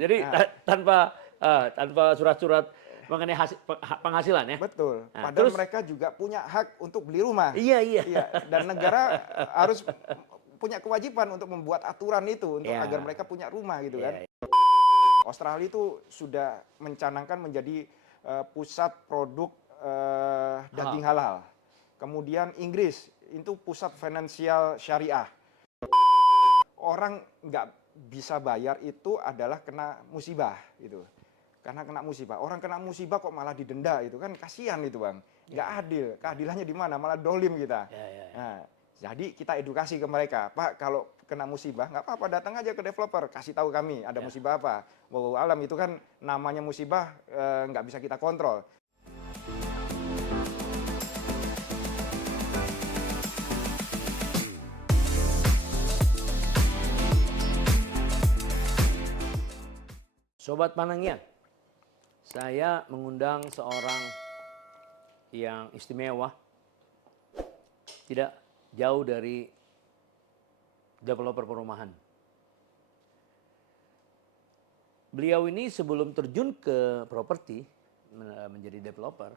Jadi Nah, tanpa surat-surat mengenai penghasilan ya? betul. Nah, Padahal terus mereka juga punya hak untuk beli rumah. iya iya. Iya, dan negara harus punya kewajiban untuk membuat aturan itu untuk agar Iya, mereka punya rumah gitu kan. iya. Australia itu sudah mencanangkan menjadi pusat produk daging Halal. halal. Kemudian Inggris itu pusat finansial syariah. Orang nggak bisa bayar itu adalah kena musibah gitu. Karena kena musibah. Orang kena musibah kok malah didenda itu kan kasihan itu bang. Iya, Nggak iya. adil. Iya, iya. Keadilannya di mana? Malah dolim kita. Iya, iya, iya. Nah, jadi kita edukasi ke mereka. Pak, kalau kena musibah nggak apa-apa datang aja ke developer. Kasih tahu kami ada Iya. musibah apa. Wallahu alam itu kan namanya musibah nggak bisa kita kontrol. Sobat Panangian, saya mengundang seorang yang istimewa, tidak jauh dari developer perumahan. Beliau ini sebelum terjun ke properti menjadi developer,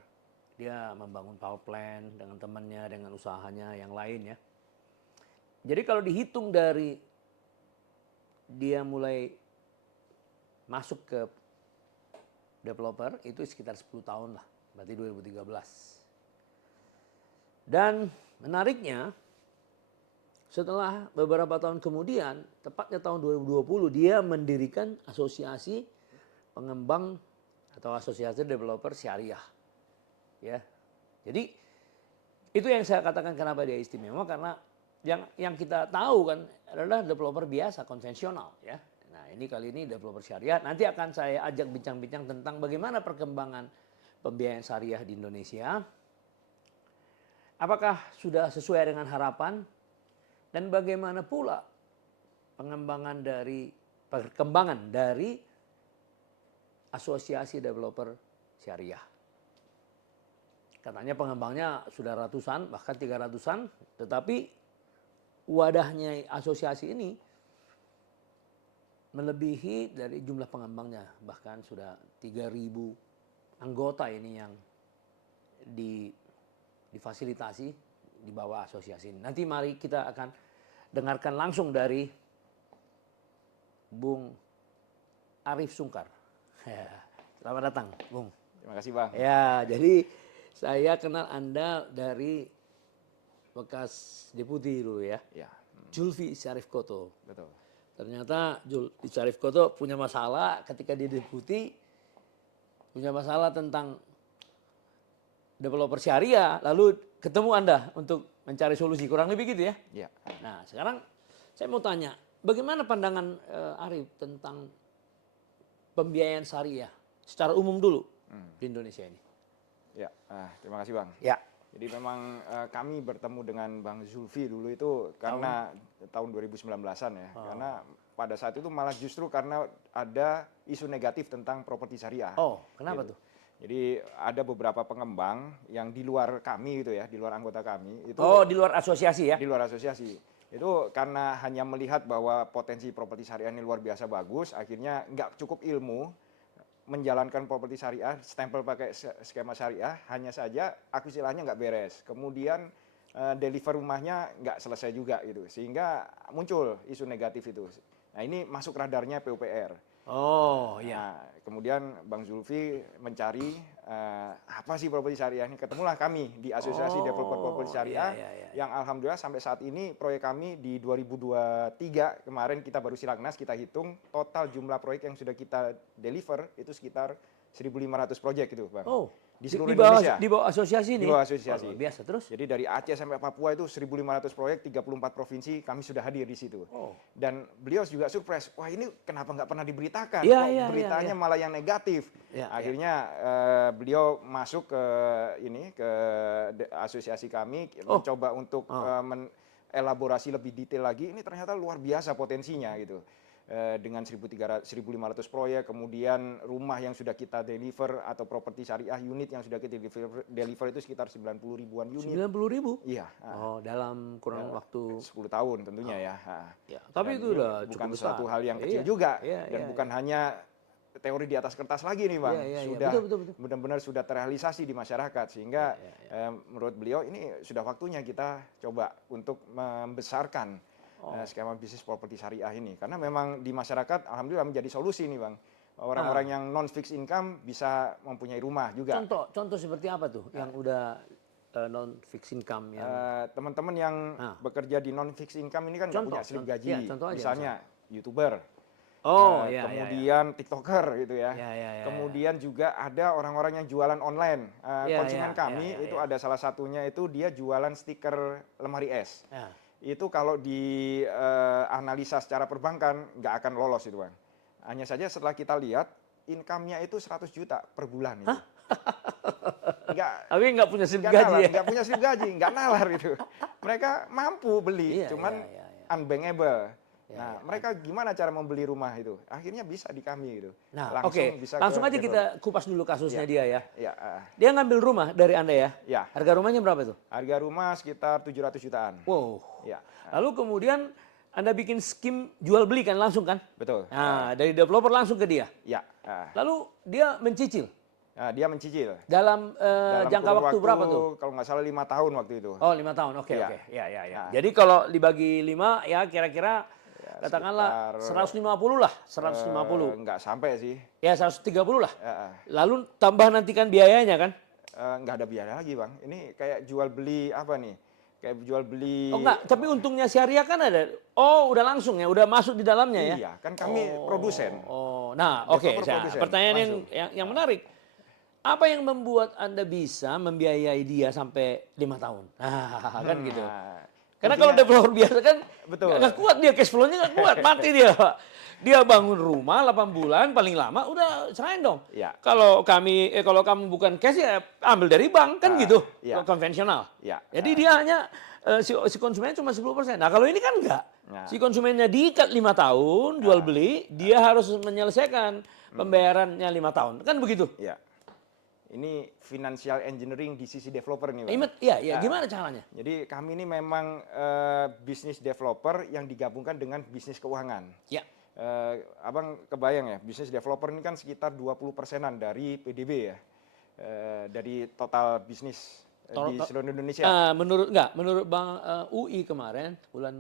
dia membangun power plant dengan temannya, dengan usahanya yang lain ya. Jadi kalau dihitung dari dia mulai masuk ke developer itu sekitar 10 tahun lah, berarti 2013. Dan menariknya setelah beberapa tahun kemudian, tepatnya tahun 2020 dia mendirikan asosiasi pengembang atau asosiasi developer syariah. Ya. Jadi itu yang saya katakan kenapa dia istimewa, karena yang kita tahu kan adalah developer biasa konvensional ya. Nah, ini kali ini developer syariah. Nanti akan saya ajak bincang-bincang tentang bagaimana perkembangan pembiayaan syariah di Indonesia. Apakah sudah sesuai dengan harapan dan bagaimana pula perkembangan dari asosiasi developer syariah. Katanya pengembangnya sudah ratusan, bahkan 300-an, tetapi wadahnya asosiasi ini melebihi dari jumlah pengembangnya, bahkan sudah 3.000 anggota ini yang difasilitasi di bawah asosiasi ini. Nanti mari kita akan dengarkan langsung dari Bung Arif Sungkar. Selamat datang, Bung. Terima kasih bang. Ya, jadi saya kenal Anda dari bekas deputi dulu ya. Ya, Julfi Syarif Koto. betul. Ternyata Julfi Syarif Koto punya masalah ketika dia deputi, punya masalah tentang developer syariah, lalu ketemu Anda untuk mencari solusi, kurang lebih gitu ya. Ya. Nah, sekarang saya mau tanya, bagaimana pandangan Arif tentang pembiayaan syariah secara umum dulu di Indonesia ini? Ya, terima kasih bang. Ya. Jadi memang kami bertemu dengan Bang Zulfi dulu itu karena tahun 2019-an ya. Karena pada saat itu malah justru karena ada isu negatif tentang properti syariah. Oh, kenapa Gitu. tuh? Jadi ada beberapa pengembang yang di luar kami gitu ya, di luar anggota kami itu. Oh, di luar asosiasi ya? Di luar asosiasi. Itu karena hanya melihat bahwa potensi properti syariah ini luar biasa bagus, akhirnya nggak cukup ilmu menjalankan properti syariah, stempel pakai skema syariah, hanya saja akuisisinya nggak beres. Kemudian deliver rumahnya nggak selesai juga gitu, sehingga muncul isu negatif itu. Nah ini masuk radarnya PUPR. Oh, iya. Nah, kemudian Bang Zulfi mencari apa sih properti syariah ini. Ketemulah kami di Asosiasi Developer Properti Syariah yang alhamdulillah sampai saat ini proyek kami di 2023 kemarin kita baru silagnas, kita hitung total jumlah proyek yang sudah kita deliver itu sekitar 1.500 proyek itu Bang. Oh, Di seluruh bawah, Indonesia. di bawah asosiasi Di ini? bawah asosiasi. Oh, luar biasa, terus? Jadi dari Aceh sampai Papua itu 1.500 proyek, 34 provinsi kami sudah hadir di situ. Oh. Dan beliau juga surprise, wah ini kenapa nggak pernah diberitakan? Iya, Kok iya, beritanya iya. malah yang negatif? Iya, Akhirnya beliau masuk ke asosiasi kami, mencoba untuk elaborasi lebih detail lagi. Ini ternyata luar biasa potensinya gitu. Dengan 1.500 proyek, kemudian rumah yang sudah kita deliver atau properti syariah unit yang sudah kita deliver itu sekitar 90 ribuan unit. 90.000? Iya. Oh, dalam kurang waktu 10 tahun tentunya ya. Ya, tapi itu udah cukup bukan besar. suatu hal yang kecil Iya, juga iya, dan iya, bukan hanya teori di atas kertas lagi nih Bang. Iya, iya, iya. Sudah Betul, betul, betul. benar-benar sudah terrealisasi di masyarakat sehingga Iya, iya, menurut beliau ini sudah waktunya kita coba untuk membesarkan Oh. skema bisnis properti syariah ini karena memang di masyarakat alhamdulillah menjadi solusi nih Bang. Nah, Orang-orang yang non fixed income bisa mempunyai rumah juga. contoh seperti apa tuh yang udah non fixed income yang Teman-teman yang Nah. bekerja di non fixed income ini kan nggak punya slip gaji, Iya, contoh aja misalnya YouTuber, Oh, iya, iya, iya. kemudian TikToker gitu ya. Iya, iya, iya, Kemudian juga ada orang-orang yang jualan online. Iya, Konsumen iya, kami iya, iya, itu iya. ada salah satunya itu dia jualan stiker lemari es. Ya. Itu kalau di analisa secara perbankan nggak akan lolos itu Bang. Hanya saja setelah kita lihat income-nya itu 100 juta per bulan itu. Nggak, Tapi nggak punya slip nggak gaji nalar, ya? nggak punya slip gaji, nggak nalar itu. Mereka mampu beli, Iya, cuman iya, iya, iya. unbankable. Iya, Nah, iya. mereka gimana cara membeli rumah itu? Akhirnya bisa di kami gitu. Nah, oke. Langsung aja kita kupas dulu kasusnya dia ya. Ya, Dia ngambil rumah dari Anda ya? ya. Harga rumahnya berapa tuh? Harga rumah sekitar 700 jutaan. Wow. Ya, Lalu kemudian Anda bikin skim jual beli kan langsung kan? betul. Nah, dari developer langsung ke dia. Ya, Lalu dia mencicil dia mencicil. dalam Dalam jangka kurun waktu berapa tuh? Kalau nggak salah 5 tahun waktu itu. Oh, 5 tahun. Oke, Iya. oke. Ya, ya, ya. Nah. Jadi kalau dibagi 5 ya kira-kira katakanlah sekitar, 150 lah, 150. Nggak sampai sih. Ya 130 lah. Ya, Lalu tambah nanti kan biayanya kan? nggak ada biaya lagi Bang. Ini kayak jual beli apa nih? Kayak jual beli. Oh enggak, tapi untungnya syariah kan ada. Oh, udah langsung ya, udah masuk di dalamnya ya. Iya, kan kami produsen. Oh, nah, oke. Developer produsen, Pertanyaan langsung. yang menarik. Apa yang membuat Anda bisa membiayai dia sampai 5 tahun? Nah, kan gitu. Nah, Karena intinya- kalau developer biasa kan Betul. nggak kuat dia, cash flow-nya nggak kuat, mati dia. Dia bangun rumah 8 bulan paling lama udah serahin dong. Iya. Kalau kamu bukan cash ya ambil dari bank kan gitu, iya. konvensional. Iya. Jadi dia hanya si konsumennya cuma 10%. Nah, kalau ini kan enggak. Nah. Si konsumennya diikat 5 tahun jual beli, dia harus menyelesaikan pembayarannya 5 tahun. Kan begitu. Iya. Ini financial engineering di sisi developer nih, Bang. Iya, gimana caranya? Jadi kami ini memang bisnis developer yang digabungkan dengan bisnis keuangan. Ya. Abang kebayang ya, bisnis developer ini kan sekitar 20%-an dari PDB ya. Dari total bisnis di seluruh Indonesia. Menurut Bang UI kemarin bulan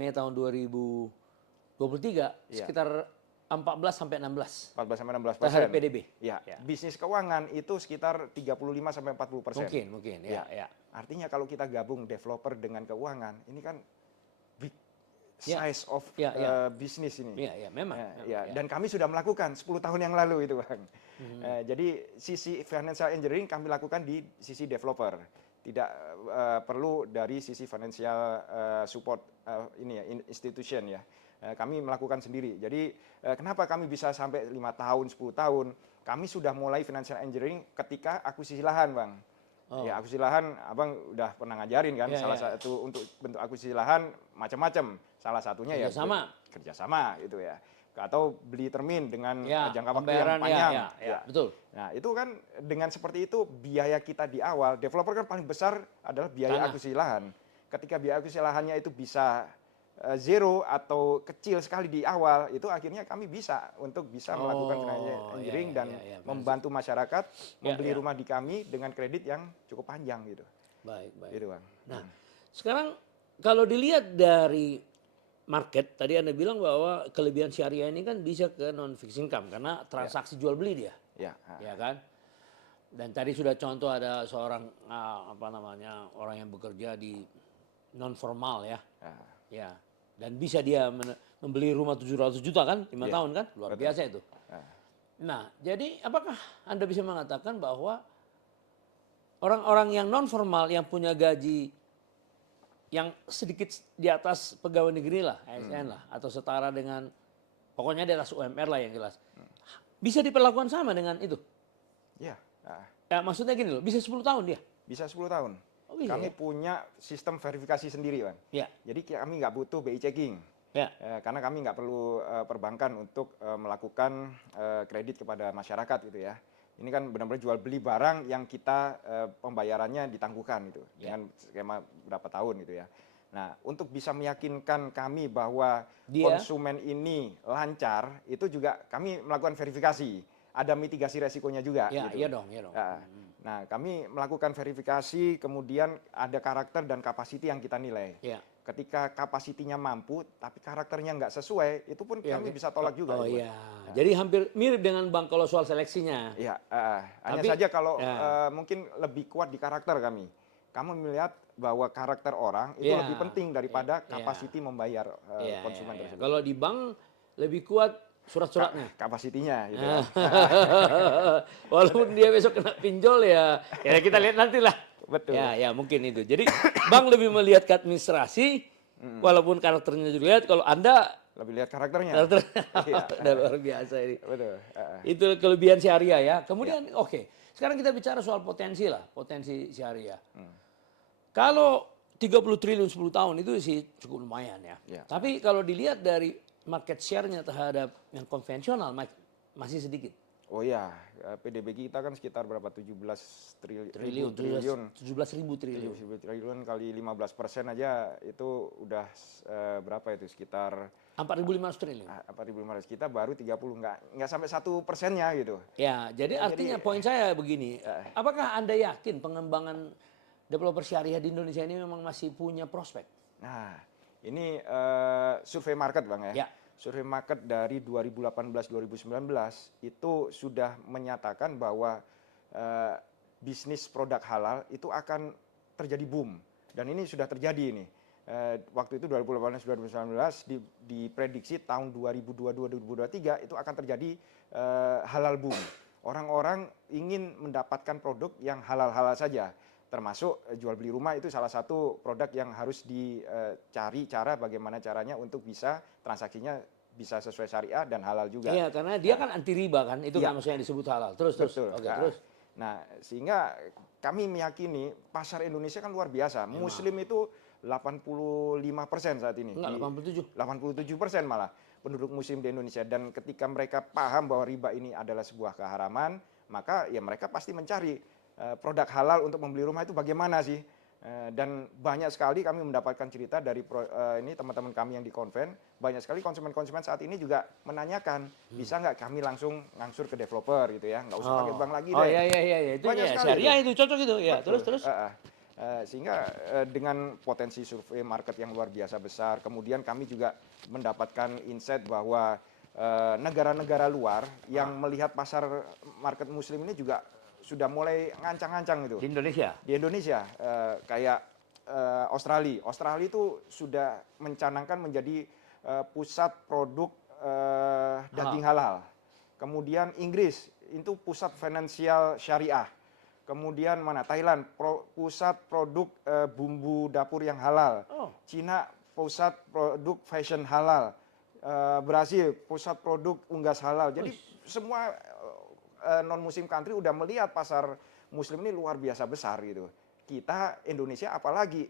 Mei tahun 2023 Iya. sekitar 14 sampai 16 14-16%. terhadap PDB. Ya, Ya. bisnis keuangan itu sekitar 35-40%. Mungkin Ya. ya. Artinya kalau kita gabung developer dengan keuangan, ini kan big Ya. size of Ya, ya. bisnis ini. Iya, memang. Ya. Dan kami sudah melakukan 10 tahun yang lalu itu, Bang. Jadi sisi financial engineering kami lakukan di sisi developer. Tidak perlu dari sisi financial support institution ya. Kami melakukan sendiri. Jadi kenapa kami bisa sampai 5 tahun, 10 tahun? Kami sudah mulai financial engineering ketika akuisisi lahan, Bang. Oh. Ya, akuisisi lahan Abang udah pernah ngajarin kan, Ya, salah ya. satu untuk bentuk akuisisi lahan macam-macam. Salah satunya kerjasama gitu ya. Atau beli termin dengan jangka waktu yang panjang. Ya, betul. Nah, itu kan dengan seperti itu biaya kita di awal, developer kan paling besar adalah biaya akuisisi lahan. Ketika biaya akuisisi lahannya itu bisa zero atau kecil sekali di awal, itu akhirnya kami bisa melakukan financial engineering dan membantu masyarakat membeli rumah di kami dengan kredit yang cukup panjang gitu. Baik. Gitu, Bang. Nah, sekarang kalau dilihat dari market, tadi Anda bilang bahwa kelebihan syariah ini kan bisa ke non fixed income karena transaksi jual beli dia. Ya. Ya kan? Dan tadi sudah contoh ada seorang orang yang bekerja di non formal ya. Ya. Dan bisa dia membeli rumah 700 juta kan, 5 tahun kan? Luar biasa itu. Nah, jadi apakah Anda bisa mengatakan bahwa orang-orang yang non formal yang punya gaji yang sedikit di atas pegawai negeri lah, ASN lah, atau setara dengan pokoknya di atas UMR lah yang jelas, bisa diperlakukan sama dengan itu? Ya. Ya, maksudnya gini loh, bisa 10 tahun dia? Bisa 10 tahun. Oh, bisa, kami punya sistem verifikasi sendiri, Bang. Ya. Jadi kami nggak butuh BI checking. Ya. Karena kami nggak perlu perbankan untuk melakukan kredit kepada masyarakat gitu ya. Ini kan benar-benar jual beli barang yang kita pembayarannya ditangguhkan gitu dengan skema berapa tahun gitu ya. Nah, untuk bisa meyakinkan kami bahwa Dia konsumen ini lancar, itu juga kami melakukan verifikasi. Ada mitigasi resikonya juga ya, gitu. iya dong, iya dong. Nah, kami melakukan verifikasi, kemudian ada karakter dan kapasiti yang kita nilai. Ya. Ketika kapasitinya mampu, tapi karakternya nggak sesuai, itu pun Ya, kami oke. bisa tolak juga. Oh Iwan. iya. Jadi hampir mirip dengan Bang kalau soal seleksinya. Ya, hanya Tapi saja kalau ya, mungkin lebih kuat di karakter kami. Kamu melihat bahwa karakter orang itu lebih ya, penting ya, daripada ya, kapasiti membayar ya, ya, konsumen ya. tersebut. Kalau di bank lebih kuat surat-suratnya. Kapasitinya gitu Nah, kan. walaupun dia besok kena pinjol ya, ya kita lihat nanti lah. Betul. Ya, ya mungkin itu. Jadi bank lebih melihat ke administrasi, walaupun karakternya dilihat. Kalau Anda Lebih lihat karakternya. karakter Iya, udah luar biasa ini. betul. Itu kelebihan syariah ya. Ya. Kemudian oke, sekarang kita bicara soal potensi lah, potensi syariah. Kalau 30 triliun 10 tahun itu sih cukup lumayan ya. Ya. Tapi kalau dilihat dari market share-nya terhadap yang konvensional masih sedikit. Oh ya, PDB kita kan sekitar berapa? 17 Triliun, triliun. 17.000 triliun. 17 triliun kali 15% aja itu udah berapa itu? Sekitar 4.500 triliun. 4.500, kita baru 30, nggak sampai 1%-nya gitu. Ya, jadi Ya, artinya jadi poin saya begini, apakah Anda yakin pengembangan developer syariah di Indonesia ini memang masih punya prospek? nah, ini survei market Bang ya. Ya. Survei market dari 2018-2019 itu sudah menyatakan bahwa bisnis produk halal itu akan terjadi boom. Dan ini sudah terjadi ini. Waktu itu 2018-2019 diprediksi tahun 2022-2023 itu akan terjadi halal boom. Orang-orang ingin mendapatkan produk yang halal-halal saja. Termasuk jual beli rumah itu salah satu produk yang harus dicari cara bagaimana caranya untuk bisa transaksinya bisa sesuai syariah dan halal juga. Iya, karena dia kan anti riba kan, itu Iya. kan maksudnya disebut halal. Terus. Betul. Oke, terus. Nah, sehingga kami meyakini pasar Indonesia kan luar biasa. Muslim itu 85% saat ini. Enggak, 87. 87% malah penduduk muslim di Indonesia. Dan ketika mereka paham bahwa riba ini adalah sebuah keharaman, maka ya mereka pasti mencari produk halal untuk membeli rumah itu bagaimana sih. Dan banyak sekali kami mendapatkan cerita dari ini teman-teman kami yang di konven, banyak sekali konsumen-konsumen saat ini juga menanyakan, bisa nggak kami langsung ngangsur ke developer gitu ya, nggak usah pakai bank lagi deh. Oh iya, itu Banyak ya sekali syariah itu cocok itu. Ya, Betul. terus. Sehingga dengan potensi survei market yang luar biasa besar, kemudian kami juga mendapatkan insight bahwa negara-negara luar yang melihat pasar market muslim ini juga sudah mulai ngancang-ngancang itu. Di Indonesia. Di Indonesia, kayak Australia. Australia itu sudah mencanangkan menjadi pusat produk daging halal. Kemudian Inggris itu pusat finansial syariah. Kemudian mana Thailand pusat produk bumbu dapur yang halal. Cina pusat produk fashion halal. Brasil pusat produk unggas halal. Jadi semua non muslim country udah melihat pasar muslim ini luar biasa besar gitu. Kita Indonesia apalagi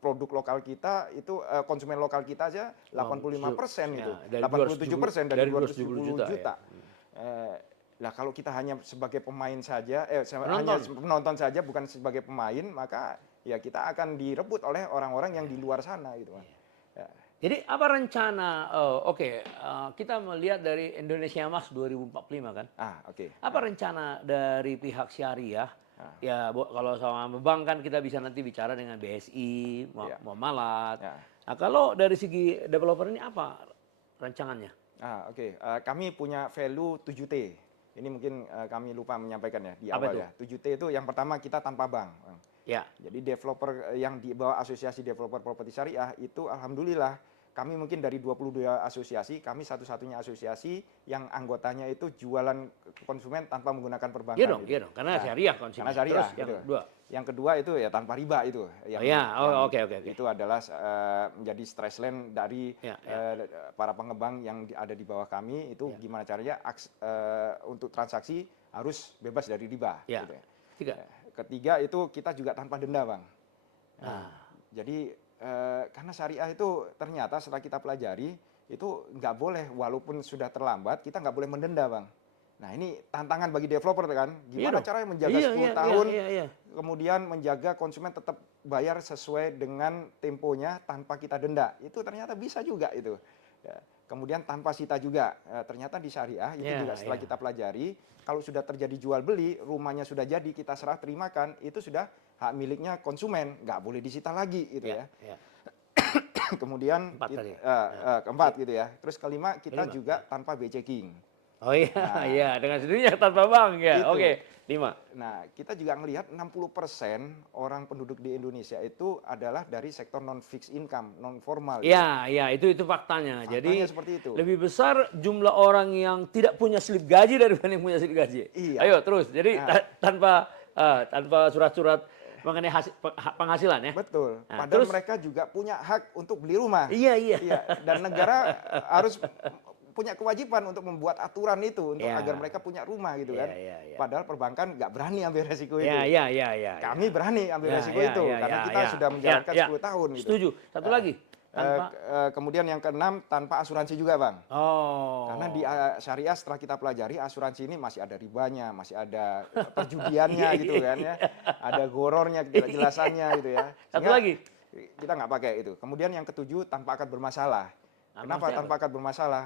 produk lokal kita itu konsumen lokal kita aja 85% itu. 87% dari 270 juta. Nah kalau kita hanya sebagai pemain saja, hanya penonton saja bukan sebagai pemain, maka ya kita akan direbut oleh orang-orang yang di luar sana gitu kan. Jadi apa rencana, kita melihat dari Indonesia Mas 2045 kan? Oke. Apa rencana dari pihak syariah? Ya kalau sama bank kan kita bisa nanti bicara dengan BSI, Muamalat. Nah kalau dari segi developer ini apa rancangannya? Kami punya value 7T. Ini mungkin kami lupa menyampaikan ya di Apa awal itu? ya. 7T itu yang pertama kita tanpa bank. Ya. Jadi developer yang di bawah asosiasi developer properti syariah itu alhamdulillah kami mungkin dari 22 asosiasi, kami satu-satunya asosiasi yang anggotanya itu jualan ke konsumen tanpa menggunakan perbankan. Iya dong, karena syariah konsumen. Karena syariah. Terus yang kedua? Yang kedua itu ya tanpa riba itu. Oke. Itu adalah menjadi stress land dari para pengembang yang ada di bawah kami itu gimana caranya untuk transaksi harus bebas dari riba. Ya. Gitu ya. Tiga. Ketiga itu kita juga tanpa denda Bang. Jadi karena syariah itu ternyata setelah kita pelajari itu nggak boleh walaupun sudah terlambat kita nggak boleh mendenda Bang. Nah ini tantangan bagi developer kan, Iya gimana dong. caranya menjaga Iya, 10 iya, tahun, iya, iya. kemudian menjaga konsumen tetap bayar sesuai dengan temponya tanpa kita denda. Itu ternyata bisa juga itu. Ya. Kemudian tanpa sita juga. Ternyata di syariah itu Iya, juga setelah iya. kita pelajari, kalau sudah terjadi jual beli, rumahnya sudah jadi, kita serah terimakan, itu sudah hak miliknya konsumen, nggak boleh disita lagi gitu Iya, ya. iya. Kemudian 4 tadi. Nah, keempat gitu ya. Terus kelima, kita kelima. juga tanpa B-checking. Oh iya, Nah, iya dengan sendirinya tanpa bank ya. itu. Oke, 5. Nah, kita juga melihat 60% orang penduduk di Indonesia itu adalah dari sektor non fixed income, non formal gitu. Iya, iya itu faktanya. Faktanya Jadi seperti itu. lebih besar jumlah orang yang tidak punya slip gaji daripada yang punya slip gaji. Iya. Ayo terus. Jadi Nah, tanpa surat-surat mengenai penghasilan ya. betul. Nah, Padahal terus mereka juga punya hak untuk beli rumah. iya, iya. Iya, dan negara harus punya kewajiban untuk membuat aturan itu untuk Iya. agar mereka punya rumah gitu Iya, kan. iya, iya. Padahal perbankan nggak berani ambil resiko Iya, itu. iya, iya, iya. Kami berani ambil Ya, resiko ya, itu ya, karena ya, kita ya, sudah ya, menjalankan ya. 10 tahun gitu. Setuju. Satu lagi tanpa Kemudian yang keenam, tanpa asuransi juga, Bang. oh. Karena di syariah setelah kita pelajari, asuransi ini masih ada ribanya, masih ada perjudiannya Iya, gitu iya, kan ya. Ada gorornya, ketidakjelasannya gitu ya. Satu Sehingga lagi. kita nggak pakai itu. Kemudian yang ketujuh, tanpa akad bermasalah. Nah, Kenapa maksudnya tanpa apa? akad bermasalah?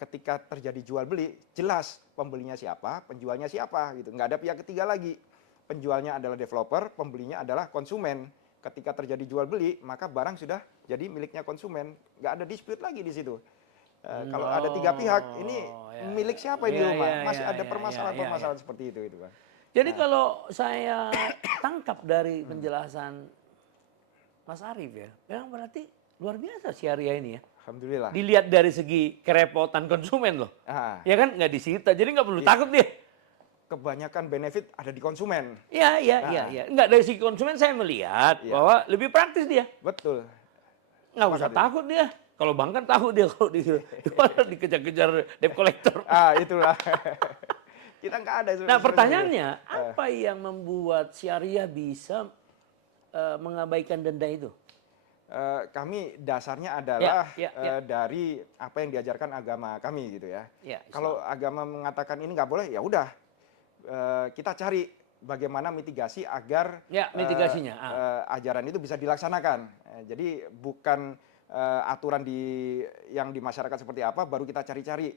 Ketika terjadi jual beli, jelas pembelinya siapa, penjualnya siapa gitu. Nggak ada pihak ketiga lagi. Penjualnya adalah developer, pembelinya adalah konsumen. Ketika terjadi jual beli, maka barang sudah jadi miliknya konsumen. Nggak ada dispute lagi di situ. Kalau ada tiga pihak, ini Ya, milik siapa ini ya, rumah? ya, Masih ya, ada ya, permasalahan-permasalahan seperti itu, Bang. Jadi kalau saya tangkap dari penjelasan Mas Arief ya, memang berarti luar biasa syariah ini ya. Alhamdulillah. Dilihat dari segi kerepotan konsumen loh. Ah, Ya kan nggak disita, jadi nggak perlu Iya. takut dia. kebanyakan benefit ada di konsumen. Iya, iya, Nah. iya, iya. Nggak dari segi konsumen saya melihat Iya. bahwa lebih praktis dia. Betul. Nggak usah Sepakat itu. takut dia. Kalau bank kan takut dia kalau dikejar-kejar debt collector. Itulah. Kita nggak ada. Nah pertanyaannya, apa yang membuat syariah bisa mengabaikan denda itu? Kami dasarnya adalah ya. dari apa yang diajarkan agama kami gitu ya. Ya, Kalau agama mengatakan ini nggak boleh, ya udah kita cari bagaimana mitigasi agar Ya, mitigasinya. ajaran itu bisa dilaksanakan. Jadi bukan aturan yang di masyarakat seperti apa, baru kita cari-cari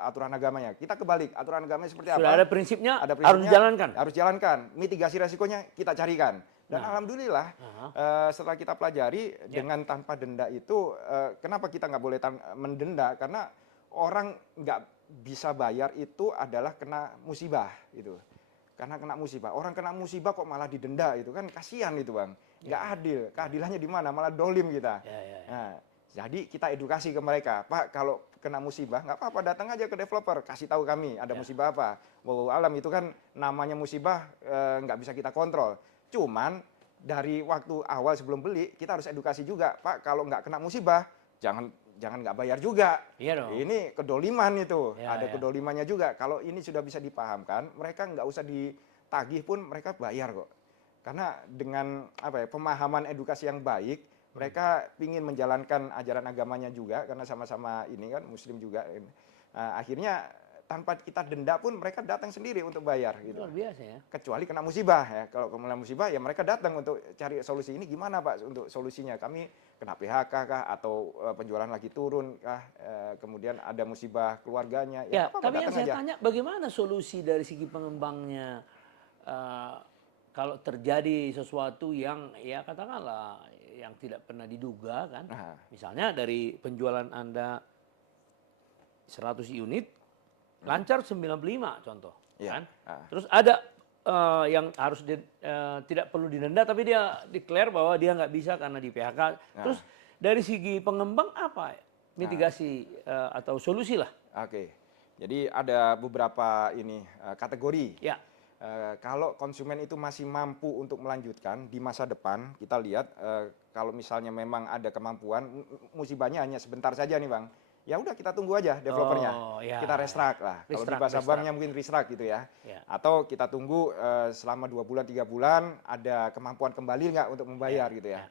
aturan agamanya. Kita kebalik, aturan agamanya seperti Sudah apa? ada prinsipnya, Ada harus dijalankan. Harus jalankan. Mitigasi resikonya kita carikan. Dan Nah. alhamdulillah setelah kita pelajari dengan tanpa denda itu, kenapa kita nggak boleh mendenda? Karena orang nggak bisa bayar itu adalah kena musibah gitu. Karena kena musibah. Orang kena musibah kok malah didenda itu kan kasihan itu, Bang. Nggak adil. Keadilannya di mana? Malah dolim kita. Ya. Nah, jadi kita edukasi ke mereka, Pak, kalau kena musibah nggak apa-apa, datang aja ke developer, kasih tahu kami ada musibah apa. Wallahu alam itu kan namanya musibah, nggak bisa kita kontrol. Cuman dari waktu awal sebelum beli kita harus edukasi juga, Pak, kalau nggak kena musibah jangan nggak bayar juga. Iya dong. Ini kedoliman itu, Ya, ada ya. kedolimannya juga. Kalau ini sudah bisa dipahamkan, mereka nggak usah ditagih pun mereka bayar kok. Karena dengan pemahaman edukasi yang baik, mereka ingin menjalankan ajaran agamanya juga karena sama-sama ini kan Muslim juga. Akhirnya tanpa kita denda pun mereka datang sendiri untuk bayar gitu. Luar biasa ya. Kecuali kena musibah ya. Kalau kena musibah ya mereka datang untuk cari solusi. Ini gimana Pak untuk solusinya? Kami kena PHK kah atau penjualan lagi turun kah? Kemudian ada musibah keluarganya. Ya, apa-apa, tapi yang datang saya aja. tanya bagaimana solusi dari segi pengembangnya kalau terjadi sesuatu yang ya katakanlah yang tidak pernah diduga kan. Misalnya dari penjualan Anda 100 unit lancar 95 contoh Iya. kan. Terus ada yang harus tidak perlu didenda tapi dia declare bahwa dia nggak bisa karena di PHK. Terus dari segi pengembang apa mitigasi atau solusi lah? Oke. Jadi ada beberapa kategori. Ya. Kalau konsumen itu masih mampu untuk melanjutkan di masa depan, kita lihat kalau misalnya memang ada kemampuan, musibahnya hanya sebentar saja nih Bang. Ya udah kita tunggu aja developernya. Kita restruct lah. Kalau di bahasa banknya mungkin restruct gitu ya. Atau kita tunggu selama 2 bulan 3 bulan ada kemampuan kembali nggak untuk membayar gitu ya.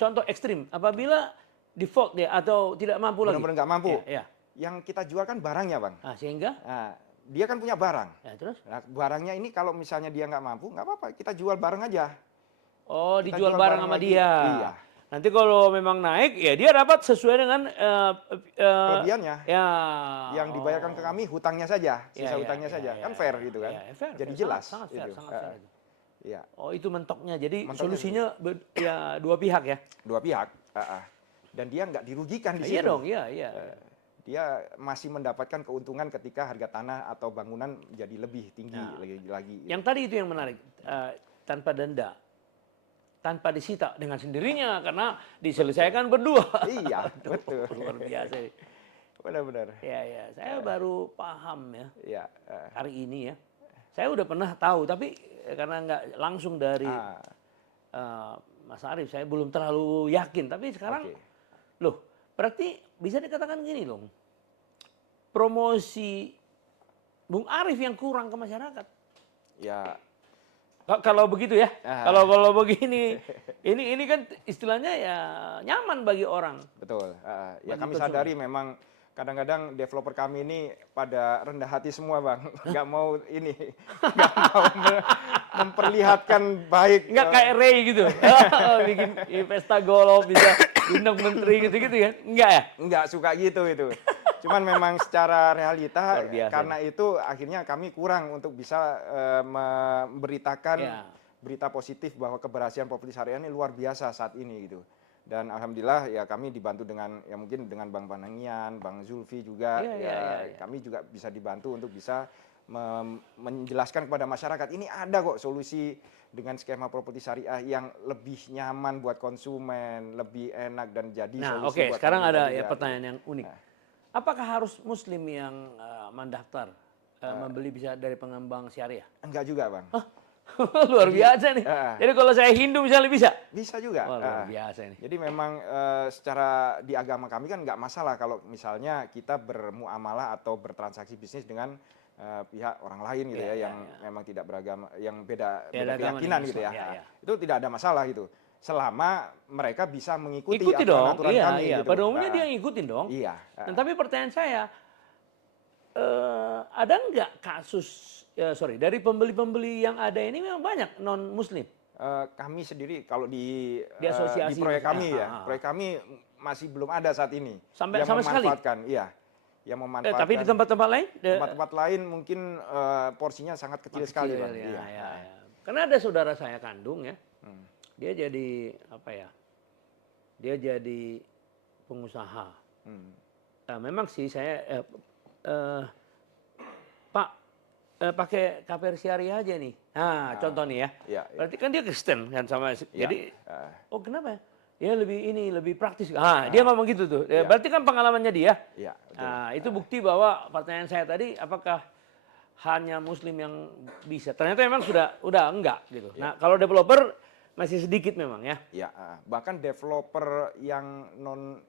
Contoh ekstrim apabila default dia atau tidak mampu lagi. Benar-benar nggak mampu. Ya. Yang kita jual kan barangnya Bang. Sehingga dia kan punya barang. Ya, terus? Nah, barangnya ini kalau misalnya dia nggak mampu, nggak apa-apa, kita jual barang aja. Oh, Kita dijual jual bareng barang sama lagi. dia. Iya. Nanti kalau memang naik, ya dia dapat sesuai dengan Kelebihannya ya. yang dibayarkan ke kami hutangnya saja, Ya, sisa ya, hutangnya ya, saja, ya, kan fair ya, gitu kan. ya, fair, Jadi fair. jelas Sangat fair, itu. sangat fair itu. Iya. Oh, itu mentoknya. Jadi Mentoknya solusinya ya dua pihak ya. dua pihak. Dan dia nggak dirugikan di Iya situ. dong, iya, iya. Dia masih mendapatkan keuntungan ketika harga tanah atau bangunan jadi lebih tinggi Nah, lagi. Yang tadi itu yang menarik, tanpa denda, tanpa disita dengan sendirinya karena diselesaikan berdua. Iya, Aduh, betul. luar biasa. Benar-benar. Ya, ya, saya baru paham ya Iya. hari ini ya. Saya udah pernah tahu, tapi karena nggak langsung dari Mas Arief, saya belum terlalu yakin. Tapi sekarang, Oke. loh, berarti bisa dikatakan gini loh, promosi Bung Arief yang kurang ke masyarakat. Ya. Kalau begitu ya, kalau begini, ini kan istilahnya ya nyaman bagi orang. Betul. Ya Bagi kami konsumen. sadari memang kadang-kadang developer kami ini pada rendah hati semua bang, nggak mau ini, nggak mau memperlihatkan baik. Nggak kayak Ray gitu, bikin pesta golf bisa undang menteri gitu-gitu kan? Enggak ya? Nggak suka gitu itu. Cuman memang secara realita Luar biasa karena itu akhirnya kami kurang untuk bisa memberitakan Ya. berita positif bahwa keberhasilan properti syariah ini luar biasa saat ini gitu. Dan alhamdulillah ya kami dibantu dengan ya mungkin dengan Bang Panangian, Bang Zulfi juga Ya. kami juga bisa dibantu untuk bisa menjelaskan kepada masyarakat ini ada kok solusi dengan skema properti syariah yang lebih nyaman buat konsumen, lebih enak dan jadi Nah, solusi oke, buat sekarang pemerintah ada juga. ya pertanyaan yang unik. Apakah harus Muslim yang mendaftar membeli bisa dari pengembang syariah? Enggak juga, Bang. Luar biasa nih. Jadi kalau saya Hindu misalnya bisa? Bisa juga. Wah, luar biasa ini. Jadi memang secara di agama kami kan nggak masalah kalau misalnya kita bermuamalah atau bertransaksi bisnis dengan pihak orang lain gitu yang memang tidak beragama, yang beda keyakinan gitu ya. Itu tidak ada masalah gitu. Selama mereka bisa mengikuti aturan kami. Iya. Gitu. Pada umumnya dia ngikutin dong. Iya. Dan tapi pertanyaan saya, ada nggak kasus, dari pembeli-pembeli yang ada ini memang banyak non-Muslim? Kami sendiri kalau di asosiasi proyek kami proyek kami masih belum ada saat ini. Sampai yang sekali? Yang memanfaatkan. Tapi di tempat-tempat lain? Tempat-tempat lain mungkin porsinya sangat kecil sekali, Bang. Ya. Karena ada saudara saya kandung ya, dia jadi Dia jadi pengusaha. Nah, memang sih saya Pak pakai KPR syariah aja nih. Nah, contoh nih ya. Berarti kan dia Kristen kan sama. Jadi, oh kenapa ya? Ya lebih praktis. Dia ngomong gitu tuh. Berarti kan pengalamannya dia. Iya, betul. Nah, itu bukti bahwa pertanyaan saya tadi, apakah hanya Muslim yang bisa? Ternyata memang udah enggak gitu. Nah, kalau developer masih sedikit memang ya. Ya, bahkan developer yang non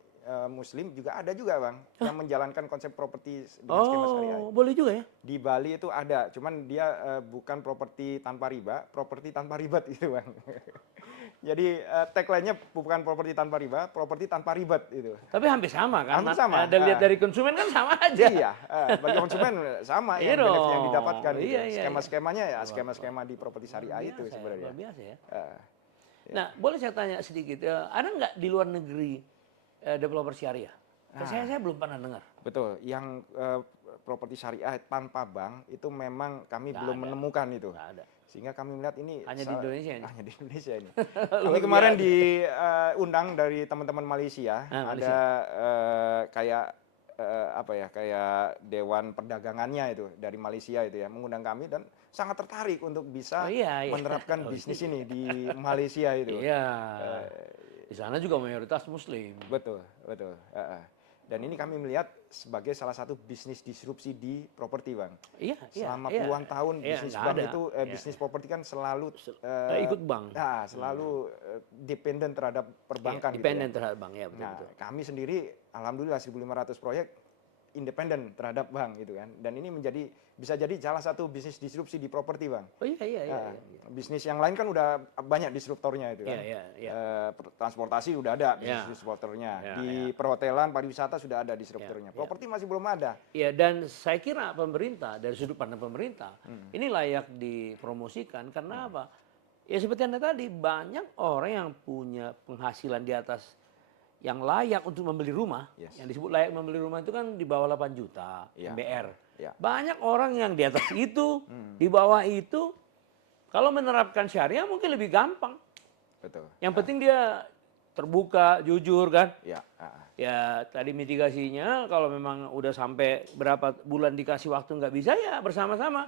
Muslim juga ada juga, Bang, yang menjalankan konsep properti dengan skema syariah. Oh, boleh juga ya? Di Bali itu ada, cuman dia bukan properti tanpa riba, properti tanpa ribet itu, Bang. Jadi tagline-nya bukan properti tanpa riba, properti tanpa ribet itu. Tapi hampir sama kan? Hampir sama. Dilihat dari konsumen kan sama aja. Iya, bagi konsumen sama yang benefit yang didapatkan. Gitu. Skema-skemanya ya skema-skema di properti syariah itu sebenarnya. Luar biasa ya. Nah, boleh saya tanya sedikit, ada nggak di luar negeri developer syariah? Saya belum pernah dengar. Betul, yang properti syariah tanpa bank itu memang kami belum menemukan itu. Nggak ada. Sehingga kami melihat ini hanya di Indonesia ini. Hanya di Indonesia ini. Kami kemarin diundang dari teman-teman Malaysia, ada kayak dewan perdagangannya itu dari Malaysia itu ya, mengundang kami dan sangat tertarik untuk bisa menerapkan bisnis ini di Malaysia itu. Iya. Di sana juga mayoritas Muslim. Betul. Dan ini kami melihat sebagai salah satu bisnis disrupsi di properti, Bang. Iya. Selama puluhan tahun bisnis bank itu, bisnis properti kan selalu ikut bank. Nah, selalu dependen terhadap perbankan. Dependen terhadap bank, ya betul. Nah, kami sendiri, alhamdulillah 1.500 proyek independen terhadap bank gitu kan. Dan ini bisa jadi salah satu bisnis disrupsi di properti, Bang. Oh iya. Bisnis yang lain kan udah banyak disruptornya itu kan. Iya. Transportasi udah ada Ya. bisnis disruptornya. Ya, Di perhotelan, pariwisata sudah ada disruptornya. Ya. Properti masih belum ada. Ya, dan saya kira pemerintah, dari sudut pandang pemerintah, ini layak dipromosikan karena apa? Ya seperti Anda tadi, banyak orang yang punya penghasilan di atas yang layak untuk membeli rumah. Yes. Yang disebut layak membeli rumah itu kan di bawah 8 juta Ya. MBR. Ya. Banyak orang yang di atas itu, di bawah itu, kalau menerapkan syariah mungkin lebih gampang. Betul. Yang penting dia terbuka, jujur kan. Ya. Ya tadi mitigasinya kalau memang udah sampai berapa bulan dikasih waktu nggak bisa ya bersama-sama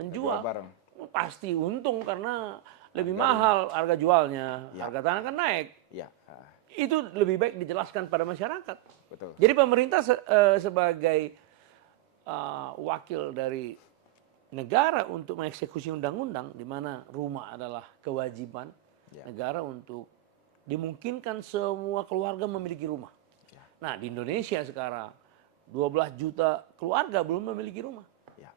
menjual. Bareng. Pasti untung karena lebih mahal harga jualnya, Ya. harga tanah kan naik. Ya. Itu lebih baik dijelaskan pada masyarakat. Betul. Jadi pemerintah sebagai wakil dari negara untuk mengeksekusi undang-undang di mana rumah adalah kewajiban negara untuk dimungkinkan semua keluarga memiliki rumah. Nah, di Indonesia sekarang 12 juta keluarga belum memiliki rumah. Ya.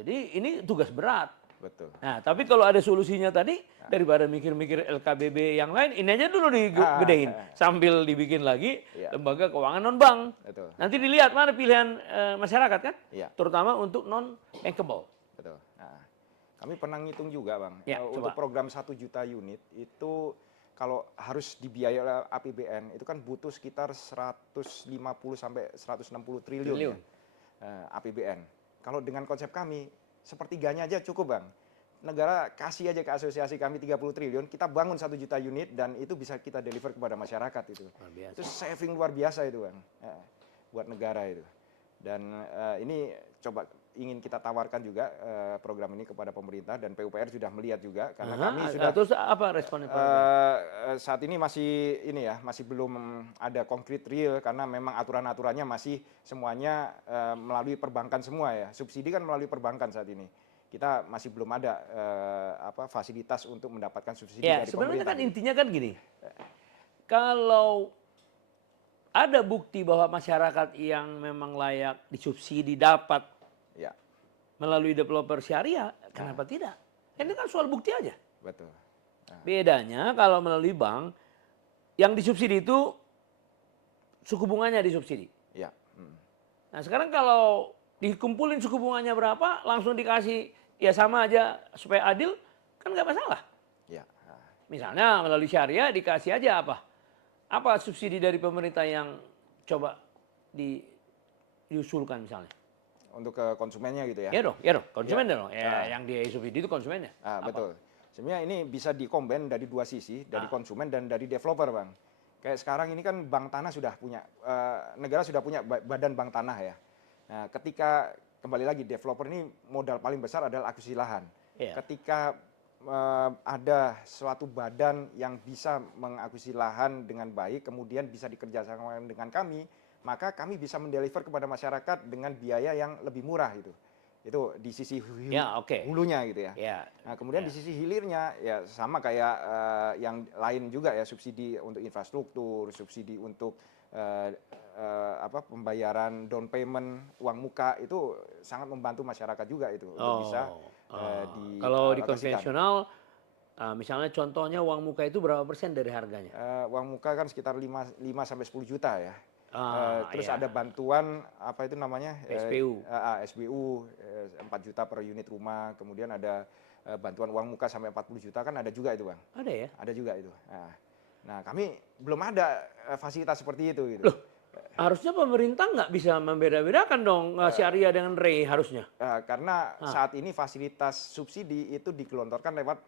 Jadi ini tugas berat. Betul. Nah, tapi kalau ada solusinya tadi, daripada mikir-mikir LKBB yang lain, ini aja dulu digedein. Sambil dibikin lagi lembaga keuangan non-bank. Betul. Nanti dilihat mana pilihan masyarakat kan? Iya. Terutama untuk non-bankable. Betul. Kami pernah ngitung juga, Bang. Ya, Untuk coba. program 1 juta unit itu kalau harus dibiayai oleh APBN itu kan butuh sekitar 150 sampai 160 triliun. Ya, APBN. Kalau dengan konsep kami sepertiganya aja cukup, Bang. Negara kasih aja ke asosiasi kami 30 triliun, kita bangun 1 juta unit dan itu bisa kita deliver kepada masyarakat itu. Itu saving luar biasa itu, Bang. Buat negara itu. Dan ini coba ingin kita tawarkan juga program ini kepada pemerintah dan PUPR sudah melihat juga karena kami sudah. Terus apa responnya? Saat ini masih belum ada konkret real karena memang aturan-aturannya masih semuanya melalui perbankan semua ya. Subsidi kan melalui perbankan saat ini. Kita masih belum ada fasilitas untuk mendapatkan subsidi dari pemerintah. Sebenarnya kan intinya kan gini. Kalau ada bukti bahwa masyarakat yang memang layak disubsidi dapat melalui developer syariah, kenapa tidak? Ini kan soal bukti aja. Betul. Bedanya kalau melalui bank, yang disubsidi itu suku bunganya disubsidi. Ya. Nah sekarang kalau dikumpulin suku bunganya berapa, langsung dikasih, ya sama aja supaya adil, kan nggak masalah. Ya. Misalnya melalui syariah dikasih aja apa? Apa subsidi dari pemerintah yang coba diusulkan misalnya? Untuk ke konsumennya gitu ya? Ya dong, konsumen dong. Yang disubsidi itu konsumennya. Betul. Sebenarnya ini bisa dikomben dari dua sisi, dari konsumen dan dari developer, Bang. Kayak sekarang ini kan bank tanah sudah punya, negara sudah punya badan bank tanah ya. Nah, ketika kembali lagi developer ini modal paling besar adalah akuisisi lahan. Ketika ada suatu badan yang bisa mengakuisisi lahan dengan baik, kemudian bisa dikerjasamakan dengan kami, maka kami bisa mendeliver kepada masyarakat dengan biaya yang lebih murah itu. Itu di sisi hulunya gitu ya. Nah, kemudian di sisi hilirnya ya sama kayak yang lain juga ya, subsidi untuk infrastruktur, subsidi untuk pembayaran down payment uang muka itu sangat membantu masyarakat juga itu untuk bisa kalau di konvensional misalnya contohnya uang muka itu berapa persen dari harganya? Uang muka kan sekitar 5 sampai 10 juta ya. Terus ada bantuan apa itu namanya SBU 4 juta per unit rumah, kemudian ada bantuan uang muka sampai 40 juta kan ada juga itu, Bang. Ada ya? Ada juga itu. Nah, kami belum ada fasilitas seperti itu gitu. Loh, harusnya pemerintah nggak bisa membeda-bedakan dong syariah dengan RE harusnya. Karena saat ini fasilitas subsidi itu digelontorkan lewat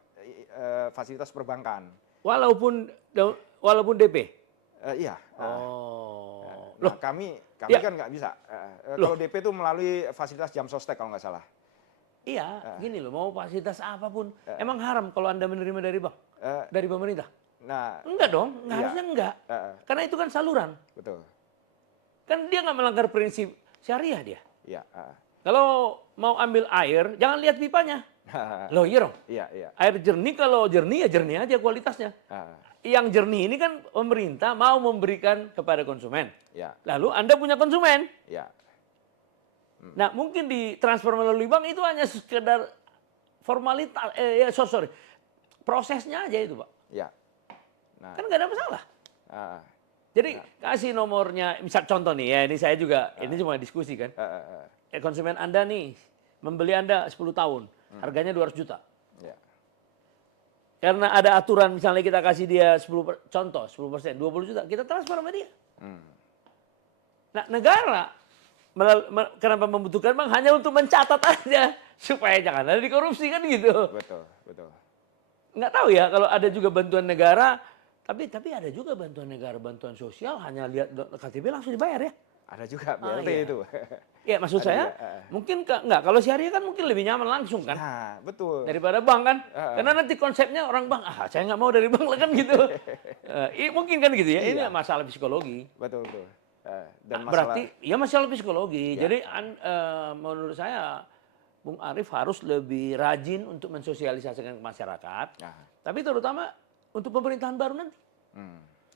fasilitas perbankan. Walaupun DP? Iya. Loh, kami kan nggak bisa. Kalau DP itu melalui fasilitas jam sostek kalau nggak salah. Iya, gini loh, mau fasilitas apapun, emang haram kalau Anda menerima dari bank, dari pemerintah? Nah, enggak dong, harusnya enggak. Karena itu kan saluran. Betul. Kan dia nggak melanggar prinsip syariah dia. Iya. Kalau mau ambil air, jangan lihat pipanya. Loh iya dong. Iya. Air jernih, kalau jernih ya jernih aja kualitasnya. yang jernih ini kan pemerintah mau memberikan kepada konsumen. Ya, Lalu Anda punya konsumen. ya, Nah, mungkin di transfer melalui bank itu hanya sekedar formalitas, sorry, prosesnya aja itu, Pak. ya. Nah, Kan nggak ada masalah. ah, Jadi kasih nomornya, misal contoh nih ya, ini saya juga, ini cuma diskusi kan. Konsumen Anda nih, membeli Anda 10 tahun, harganya 200 juta. ya, Karena ada aturan misalnya kita kasih dia 10%, 20 juta, kita transfer sama dia. Nah, negara kenapa membutuhkan bank hanya untuk mencatat aja supaya jangan ada dikorupsi kan gitu. betul, betul. Nggak tahu ya kalau ada juga bantuan negara, tapi ada juga bantuan negara, bantuan sosial hanya lihat KTP langsung dibayar ya. Ada juga BLT iya. itu. Ya maksud Ada saya juga, mungkin nggak, kalau syariah kan mungkin lebih nyaman langsung kan. Nah, betul. Daripada bank kan. Karena nanti konsepnya orang bank, saya nggak mau dari bank lah kan gitu. Mungkin kan gitu ya, ini Iya. masalah psikologi. Betul, betul. Dan masalah, Berarti ya masalah psikologi. Ya. Jadi menurut saya Bung Arief harus lebih rajin untuk mensosialisasikan ke masyarakat. nah, Tapi terutama untuk pemerintahan baru nanti.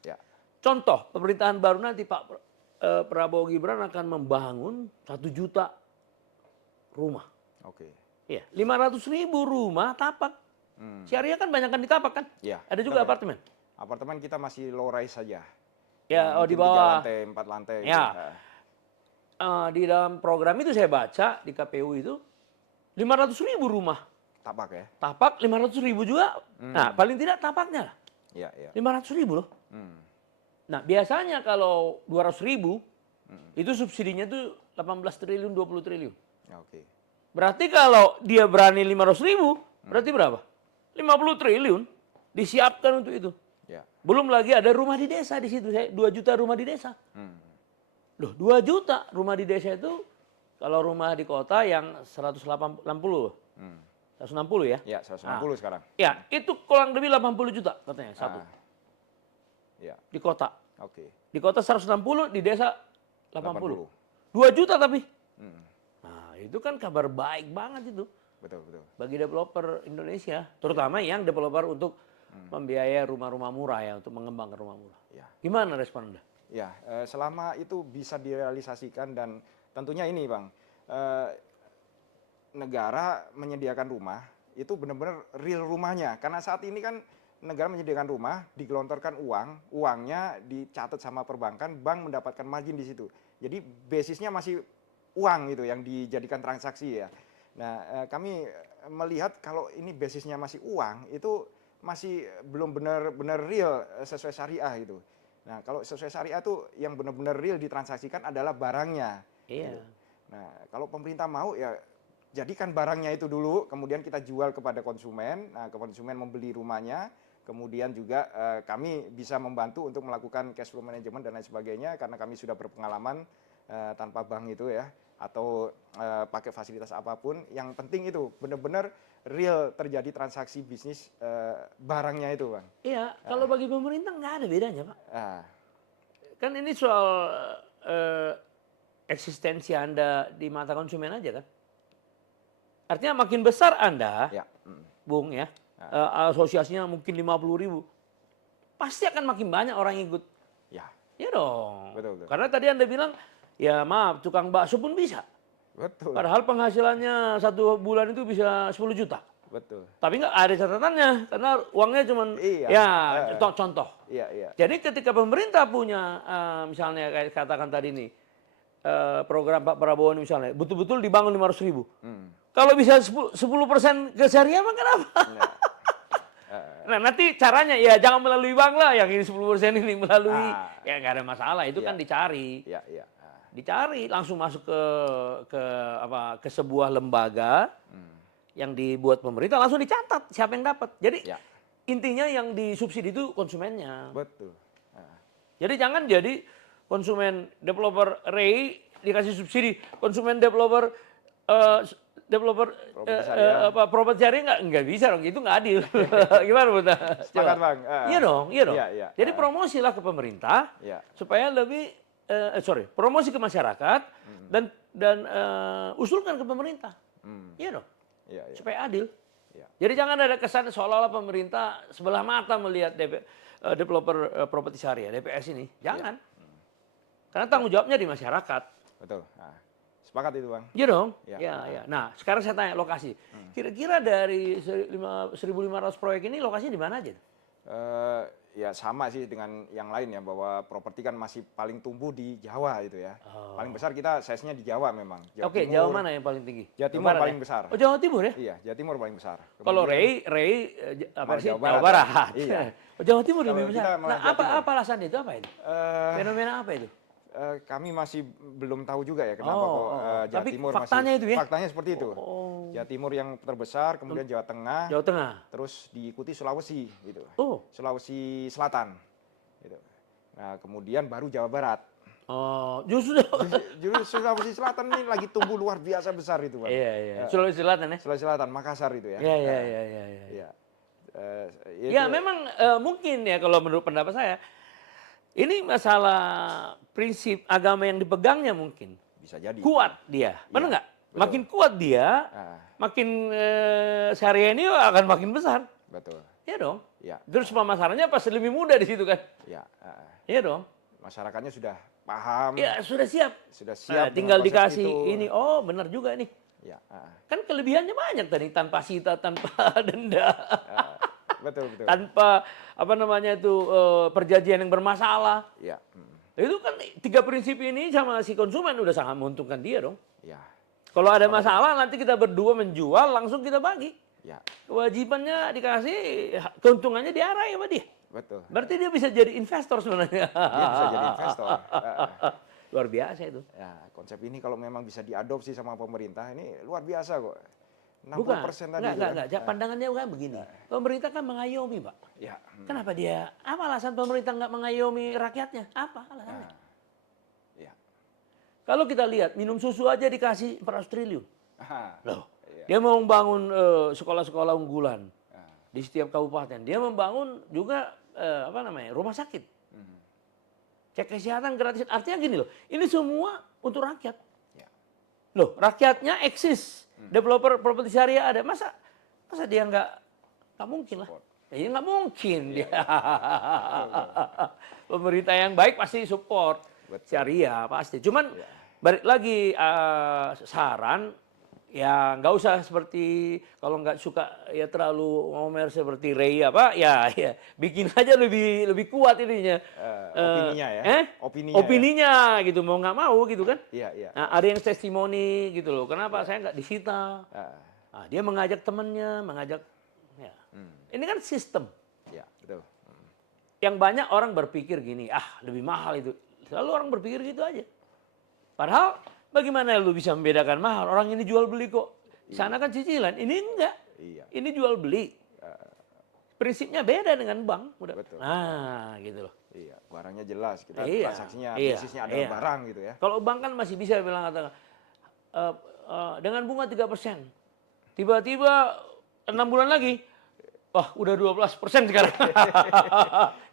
ya, Contoh, pemerintahan baru nanti Pak Prabowo Gibran akan membangun 1 juta rumah. oke. Iya, 500.000 rumah tapak. Syariah kan banyak kan di tapak kan? Ya, Ada juga betul. apartemen. Apartemen kita masih low rise saja. Ya, di Mungkin 3 bawah. lantai, 4 lantai. Ya. Gitu. Di dalam program itu saya baca di KPU itu 500.000 rumah. Tapak ya. Tapak 500.000 juga. Nah, paling tidak tapaknya lah. Iya, iya. 500.000 loh. Nah, biasanya kalau 200.000 itu subsidinya tuh 18 triliun, 20 triliun. Ya, oke. Berarti kalau dia berani 500.000, berarti berapa? 50 triliun disiapkan untuk itu. Ya. Belum lagi ada rumah di desa di situ. 2 juta rumah di desa. Loh, 2 juta rumah di desa itu kalau rumah di kota yang 160 160 ya? Ya, 160 sekarang. Ya, itu kurang lebih 80 juta katanya satu. Ya, Di kota. oke. Di kota 160, di desa 80. 80. 2 juta tapi. Nah, itu kan kabar baik banget itu Betul, betul. bagi developer Indonesia, terutama yang developer untuk membiayai rumah-rumah murah ya, untuk mengembangkan rumah murah. Ya. Gimana respon Anda? Ya, selama itu bisa direalisasikan dan tentunya ini Bang, negara menyediakan rumah itu benar-benar real rumahnya. Karena saat ini kan negara menyediakan rumah, digelontorkan uangnya dicatat sama perbankan, bank mendapatkan margin di situ. Jadi basisnya masih uang itu yang dijadikan transaksi ya. Nah, kami melihat kalau ini basisnya masih uang, itu masih belum benar-benar real sesuai syariah itu. Nah, kalau sesuai syariah itu yang benar-benar real ditransaksikan adalah barangnya. Iya. Gitu. Nah, kalau pemerintah mau ya jadikan barangnya itu dulu, kemudian kita jual kepada konsumen. Nah, konsumen membeli rumahnya, kemudian juga kami bisa membantu untuk melakukan cash flow management dan lain sebagainya karena kami sudah berpengalaman tanpa bank itu ya, atau pakai fasilitas apapun. Yang penting itu benar-benar real terjadi transaksi bisnis barangnya itu, Bang. Iya, kalau bagi pemerintah nggak ada bedanya, Pak. Ah, Kan ini soal eksistensi Anda di mata konsumen aja kan. Artinya makin besar Anda, ya. Bung ya, asosiasinya mungkin 50.000, pasti akan makin banyak orang yang ikut. Ya, Ya dong. Betul, betul. Karena tadi Anda bilang, ya maaf, tukang bakso pun bisa. betul. Padahal penghasilannya 1 bulan itu bisa 10 juta. Betul. Tapi nggak ada catatannya, karena uangnya cuma, Iya. ya contoh. Iya, iya. Jadi ketika pemerintah punya, misalnya kayak katakan tadi nih, program Pak Prabowo ini misalnya, betul-betul dibangun 500.000. Kalau bisa 10% ke syariah, mah kenapa? Nah, nanti caranya ya jangan melalui bank lah, yang ini 10% ini melalui, ya nggak ada masalah, itu kan dicari. Iya, iya. Dicari, langsung masuk ke sebuah lembaga yang dibuat pemerintah, langsung dicatat siapa yang dapat. Jadi Ya. intinya yang disubsidi itu konsumennya. Betul. Jadi jangan jadi konsumen developer Ray dikasih subsidi, konsumen developer properti syariah nggak bisa dong, itu nggak adil. Gimana Bunda? Sepakat, Bang. Iya dong, iya dong. Iya, iya. Jadi promosilah ke pemerintah Iya. supaya lebih promosi ke masyarakat dan usulkan ke pemerintah. Iya dong, Iya, iya. supaya adil. Iya. Jadi jangan ada kesan seolah-olah pemerintah sebelah mata melihat developer properti syariah, DPS ini. Jangan. Karena tanggung jawabnya di masyarakat. Betul. Nah, sepakat itu Bang. Iya dong. Ya. Ya. Nah, sekarang saya tanya lokasi. Kira-kira dari 1.500 proyek ini lokasinya di mana aja? Ya sama sih dengan yang lain ya, bahwa properti kan masih paling tumbuh di Jawa itu ya. Paling besar kita size-nya di Jawa memang. Oke, Jawa mana yang paling tinggi? Jawa Timur Barat paling ya? besar. Oh, Jawa Timur ya? Iya, Jawa Timur paling besar. Kalau Kemudian, apa sih? Jawa Jawa Barat. Barat. Iya. Oh, Jawa Timur Kalau lebih kita besar. malah Nah, Jawa Timur. apa alasan itu? Apa itu? Fenomena apa itu? Kami masih belum tahu juga ya kenapa kok Jawa Tapi Timur faktanya masih. itu ya? Faktanya seperti itu. Oh. Jawa Timur yang terbesar, kemudian Jawa Tengah, Jawa Tengah. terus diikuti Sulawesi gitu. Oh. Sulawesi Selatan gitu. Nah, kemudian baru Jawa Barat. Oh, justru. Jadi Sulawesi Selatan ini lagi tumbuh luar biasa besar itu, Bang. Iya. Sulawesi Selatan ya? Sulawesi Selatan, Makassar itu ya. Iya. Iya. Ya memang mungkin ya kalau menurut pendapat saya ini masalah prinsip agama yang dipegangnya mungkin bisa jadi. kuat dia, benar nggak? betul. Makin kuat dia, makin syariah ini akan makin besar. Betul. Iya dong. Ya. Terus pemasarannya pasti lebih mudah di situ kan? Ya. Iya dong. Masyarakatnya sudah paham. Ya sudah siap. Sudah siap. Tinggal dengan konsep dikasih itu. ini. Oh benar juga nih. Ya. Kan kelebihannya banyak tadi, tanpa sita, tanpa denda. Betul. Tanpa apa namanya itu perjanjian yang bermasalah. Ya. Itu kan 3 prinsip ini sama si konsumen udah sangat menguntungkan dia dong. Ya. Kalau ada masalah nanti kita berdua menjual langsung kita bagi. Ya. Kewajibannya dikasih, keuntungannya diarahi sama dia. Betul. Berarti dia bisa jadi investor sebenarnya. Dia bisa jadi investor. Luar biasa itu. Ya, konsep ini kalau memang bisa diadopsi sama pemerintah ini luar biasa kok. 60% Bukan, tadi. enggak. Pandangannya bukan begini. Pemerintah kan mengayomi, Pak. Ya. Kenapa dia? Apa alasan pemerintah nggak mengayomi rakyatnya? Apa alasannya? Ya. Kalau kita lihat minum susu aja dikasih 400 triliun. Loh, Iya. dia mau membangun sekolah-sekolah unggulan di setiap kabupaten. Dia membangun juga rumah sakit. Cek kesehatan gratis. Artinya gini loh, ini semua untuk rakyat. Ya. Loh, rakyatnya eksis. Developer properti syariah ada. Masa dia nggak mungkin lah. Ya nggak mungkin dia. Pemerintah yang baik pasti support. Betul. Syariah pasti. Cuman balik lagi saran, ya nggak usah seperti kalau nggak suka ya terlalu ngomer seperti Ray ya bikin aja lebih kuat ininya Opininya ya. Opininya gitu, mau nggak mau gitu kan. Iya. Nah, ada yang testimoni gitu loh, kenapa saya nggak disita. Nah, dia mengajak temannya, ya. Ini kan sistem. Ya, betul. Yang banyak orang berpikir gini, lebih mahal itu. Selalu orang berpikir gitu aja. Padahal bagaimana lu bisa membedakan mahal? Orang ini jual beli kok. Di sana kan cicilan, ini enggak. Iya. Ini jual beli. Prinsipnya beda dengan bank. Betul. Nah, gitu loh. Iya, barangnya jelas. Kita Iya, transaksinya, iya, bisnisnya adalah iya. barang gitu ya. Kalau bank kan masih bisa bilang katakan dengan bunga 3%. Tiba-tiba 6 bulan lagi, wah udah 12% sekarang.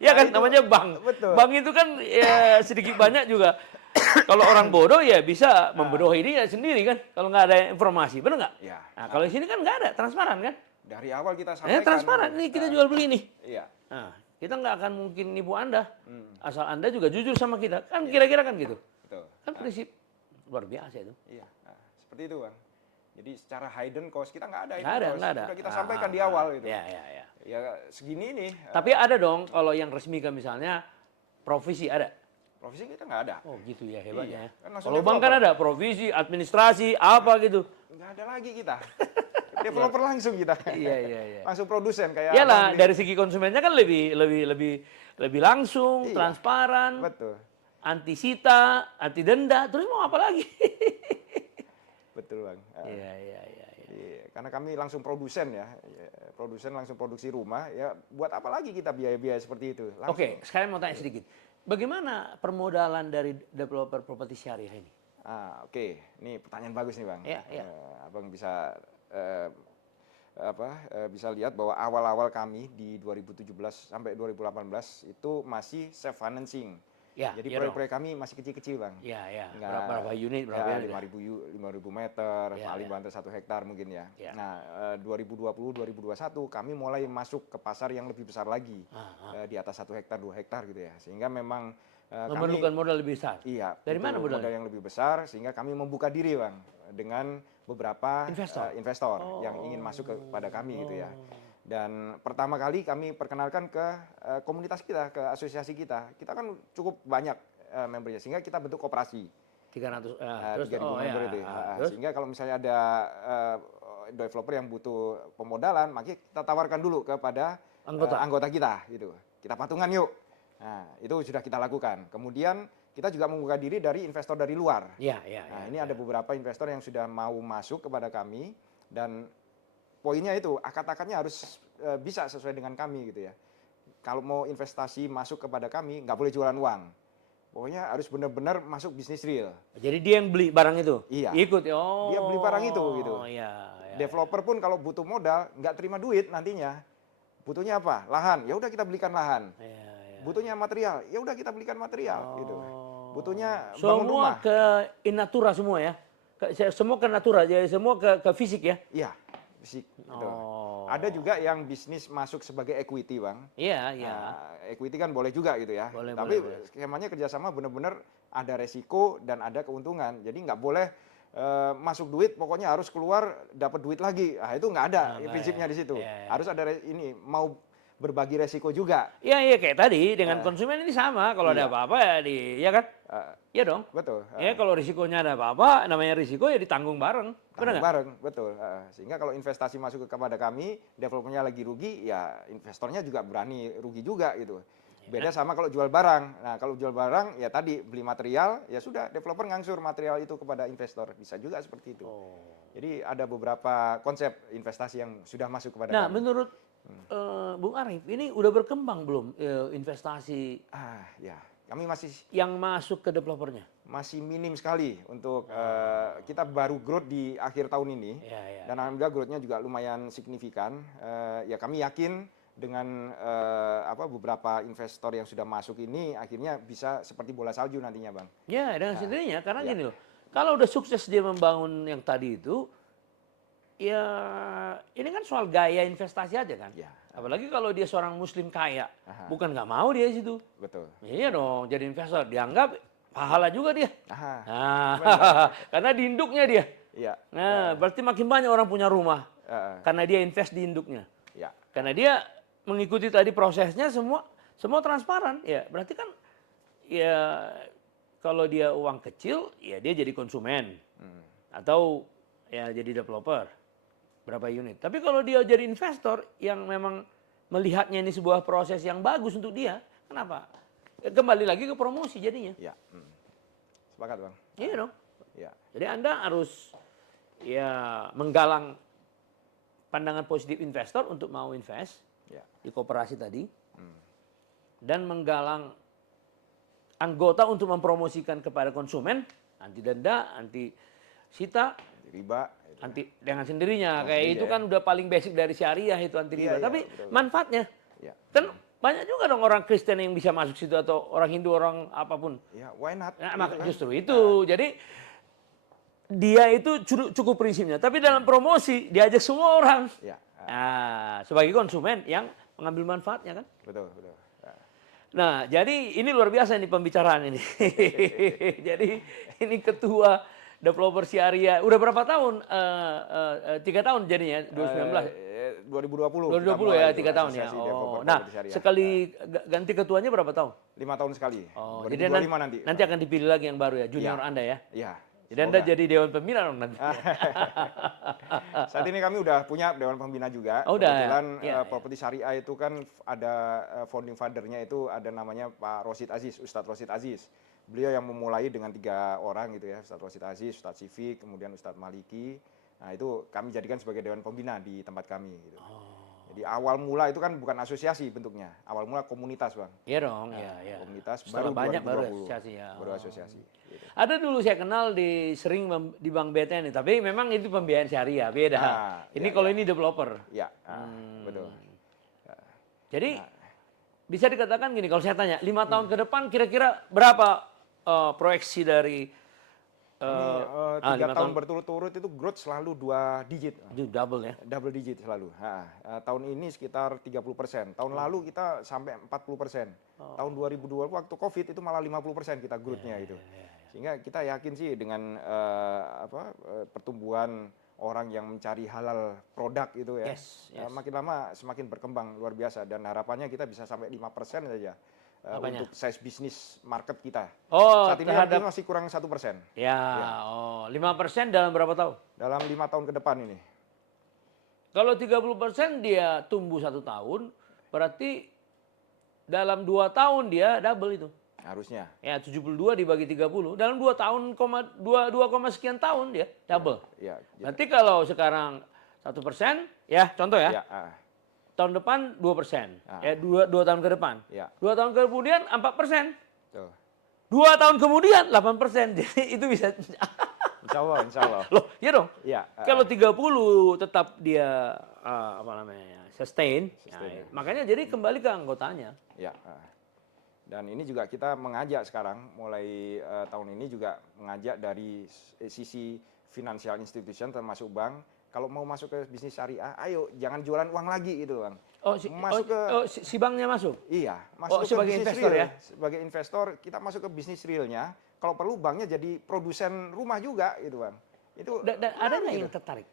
Ya kan, namanya bank. Betul. Bank itu kan ya, sedikit banyak juga. Kalau orang bodoh ya bisa membodohi dia sendiri kan. Kalau nggak ada informasi, benar nggak? Ya. Nah, kalau di sini kan nggak ada, transparan kan? Dari awal kita sampaikan. Transparan, nih kita jual beli nih. Iya. Nah, kita nggak akan mungkin nipu Anda. Asal Anda juga jujur sama kita. Kan kira-kira kan gitu. Betul. Kan prinsip luar biasa itu. Iya. Seperti itu, Bang. Jadi secara hidden cost kita nggak ada. Nggak ada. Sudah kita sampaikan di awal gitu. Ya. Ya segini nih. Tapi ada dong kalau yang resmi kan misalnya provisi ada. Provisi kita nggak ada. Oh gitu ya, hebatnya. Iya, kan langsung Kalau bank kan ada provisi, administrasi, apa gitu. Nggak ada lagi kita. Developer langsung kita. Iya. Langsung produsen kayak. Iyalah, dari segi konsumennya kan lebih langsung, Iya, transparan, betul. anti sita, anti denda, terus mau apa lagi? Betul, Bang. Iya. Iya, karena kami langsung produsen ya. Produsen langsung produksi rumah, ya buat apa lagi kita biaya-biaya seperti itu? Langsung. Oke, sekarang mau tanya sedikit. Bagaimana permodalan dari developer properti syariah ini? Oke. Ini pertanyaan bagus nih, Bang. Iya. Abang bisa bisa lihat bahwa awal-awal kami di 2017 sampai 2018 itu masih self financing. Ya, Jadi ya dong. proyek-proyek kami masih kecil-kecil, Bang. Ya, ya. Nggak- Berapa unit, berapa Ya, unit? 5.000 meter, Ya, paling ya. banter 1 hektar mungkin ya. Ya. Nah, 2020-2021 kami mulai masuk ke pasar yang lebih besar lagi, di atas 1 hektar, 2 hektar gitu ya. Sehingga memang Memerlukan modal lebih besar. iya, Dari mana butuh modalnya? modal yang lebih besar, sehingga kami membuka diri, Bang, dengan beberapa Investor? investor yang ingin masuk kepada kami gitu ya. Dan pertama kali kami perkenalkan ke komunitas kita, ke asosiasi kita. Kita kan cukup banyak membernya, sehingga kita bentuk koperasi. 300, terus 3.000 member itu ya. terus? Sehingga kalau misalnya ada developer yang butuh pemodalan, maka kita tawarkan dulu kepada anggota kita gitu. Kita patungan yuk. Nah, itu sudah kita lakukan. Kemudian kita juga membuka diri dari investor dari luar. Ya, ya, Nah, ya. ini ada beberapa investor yang sudah mau masuk kepada kami, dan poinnya itu akad-akadnya harus bisa sesuai dengan kami gitu ya. Kalau mau investasi masuk kepada kami, nggak boleh jualan uang. Pokoknya harus benar-benar masuk bisnis real. Jadi dia yang beli barang itu? Iya. Ikut ya? Oh. Dia beli barang itu gitu. Iya, ya. Developer pun kalau butuh modal, nggak terima duit nantinya. Butuhnya apa? Lahan. Ya udah kita belikan lahan. Ya, ya. Butuhnya material. Ya udah kita belikan material gitu. Butuhnya bangun Semua rumah. ke in natura semua ya? Semua ke natura, jadi semua ke fisik ya? Iya, fisik gitu. Oh. Ada juga yang bisnis masuk sebagai equity, Bang. Iya, iya. Nah, equity kan boleh juga gitu ya. Boleh, Tapi boleh. skemanya kerjasama benar-benar ada resiko dan ada keuntungan. Jadi nggak boleh masuk duit, pokoknya harus keluar dapat duit lagi. Nah, itu nggak ada prinsipnya di situ. Ya, ya. Harus ada ini mau berbagi resiko juga. Iya, iya kayak tadi dengan konsumen ini sama. Kalau ada Iya. apa-apa ya kan? Iya dong. Betul. Ya kalau risikonya ada apa-apa, namanya risiko ya ditanggung bareng. Benar Tanggung nggak? bareng, betul. Sehingga kalau investasi masuk kepada kami, developernya lagi rugi, ya investornya juga berani rugi juga gitu. Beda sama kalau jual barang. Nah, kalau jual barang ya tadi beli material, ya sudah developer ngangsur material itu kepada investor. Bisa juga seperti itu. Jadi ada beberapa konsep investasi yang sudah masuk kepada Nah, kami. menurut Bung Arif, ini udah berkembang belum investasi Ya, kami masih yang masuk ke developernya? minim sekali untuk kita baru growth di akhir tahun ini. Iya, iya. Dan alhamdulillah growth-nya juga lumayan signifikan. Ya kami yakin dengan beberapa investor yang sudah masuk ini akhirnya bisa seperti bola salju nantinya, Bang. Ya, dengan sendirinya. Karena ya. gini loh, kalau udah sukses dia membangun yang tadi itu, ya ini kan soal gaya investasi aja kan. Ya. Apalagi kalau dia seorang muslim kaya, bukan nggak mau dia di situ. Betul. Iya dong, jadi investor dianggap pahala juga dia. Nah, karena di induknya dia. Iya. Nah, berarti makin banyak orang punya rumah karena dia invest di induknya. Ya. Karena dia mengikuti tadi prosesnya semua transparan. Ya, berarti kan ya kalau dia uang kecil, ya dia jadi konsumen atau ya jadi developer. Berapa unit. Tapi kalau dia jadi investor yang memang melihatnya ini sebuah proses yang bagus untuk dia, kenapa? Kembali lagi ke promosi jadinya. Ya. Sepakat, Bang. Iya dong. Ya. Jadi Anda harus ya menggalang pandangan positif investor untuk mau invest Ya. di koperasi tadi. Dan menggalang anggota untuk mempromosikan kepada konsumen, anti denda, anti sita, Riba. anti dengan sendirinya. Kayak sendirinya itu kan udah paling basic dari syariah itu anti riba. Iya, Tapi betul. manfaatnya Ya. kan banyak juga dong orang Kristen yang bisa masuk situ atau orang Hindu, orang apapun. Ya, why not? Nah, Gitu maka kan. justru itu. Jadi dia itu cukup prinsipnya. Tapi dalam promosi diajak semua orang. Ya. Nah, sebagai konsumen yang mengambil manfaatnya kan. Betul, betul. Ya. Nah, jadi ini luar biasa ini pembicaraan ini. Jadi ini ketua developer syariah. Udah berapa tahun? 3 tahun jadinya 2019. 2020. 2020 ya, 3 tahun ya. Oh. Nah, sekali ganti ketuanya berapa tahun? 5 tahun sekali. Oh, 2025 jadi nanti. nanti akan dipilih lagi yang baru ya, junior Anda ya. Iya. Jadi Anda jadi dewan pembina dong nanti. Saat ini kami udah punya dewan pembina juga. Oh, udah. Kebetulan Iya, properti syariah itu kan ada founding father-nya itu ada namanya Pak Rosid Aziz, Ustadz Rosid Aziz. Beliau yang memulai dengan 3 orang gitu ya, Ustadz Rosid Aziz, Ustadz Sifik, kemudian Ustadz Maliki. Nah, itu kami jadikan sebagai dewan pembina di tempat kami gitu. Jadi awal mula itu kan bukan asosiasi bentuknya. Awal mula komunitas, Bang. Iya dong, iya. Komunitas Setelah baru banyak 2020. baru asosiasi ya. Baru asosiasi. Gitu. Ada dulu saya kenal sering di Bank BTN, tapi memang itu pembiayaan syariah, beda. Ini iya, kalau iya. ini developer. Iya, betul. Jadi bisa dikatakan gini, kalau saya tanya, 5 tahun ke depan kira-kira berapa proyeksi dari Kami 5 3 tahun tahun berturut-turut itu growth selalu 2 digit. itu double ya? Double digit selalu. Tahun ini sekitar 30%. Tahun lalu kita sampai 40%. Tahun 2020 waktu COVID itu malah 50% kita growth-nya itu. Sehingga kita yakin sih dengan pertumbuhan orang yang mencari halal produk itu ya. Yes, yes. Makin lama semakin berkembang luar biasa dan harapannya kita bisa sampai 5% saja Apanya? untuk size bisnis market kita. Oh, Saat ini terhadap masih kurang 1%. ya, 5% dalam berapa tahun? Dalam 5 tahun ke depan ini. Kalau 30% dia tumbuh 1 tahun, berarti dalam 2 tahun dia double itu. Harusnya. Ya, 72 dibagi 30, dalam 2 tahun, 2 sekian tahun dia double. Ya, Nanti kalau sekarang 1%, ya contoh ya, ya, tahun depan 2%, Ah. ya 2 tahun ke depan. ya, 2 tahun kemudian 4%, tuh. 2 tahun kemudian 8%. Jadi itu bisa, Insya Allah, insya Allah. loh ya dong. Ya, Kalau 30 tetap dia sustain, Sustain, ya. makanya jadi kembali ke anggotanya. ya. Dan ini juga kita mengajak sekarang, mulai tahun ini juga mengajak dari sisi financial institution termasuk bank, kalau mau masuk ke bisnis syariah, ayo jangan jualan uang lagi itu bang. Oh, si banknya masuk? Iya, masuk ke sebagai bisnis investor real. ya? Sebagai investor kita masuk ke bisnis realnya. Kalau perlu banknya jadi produsen rumah juga gitu bang. Itu Dan ada nggak gitu. yang tertarik?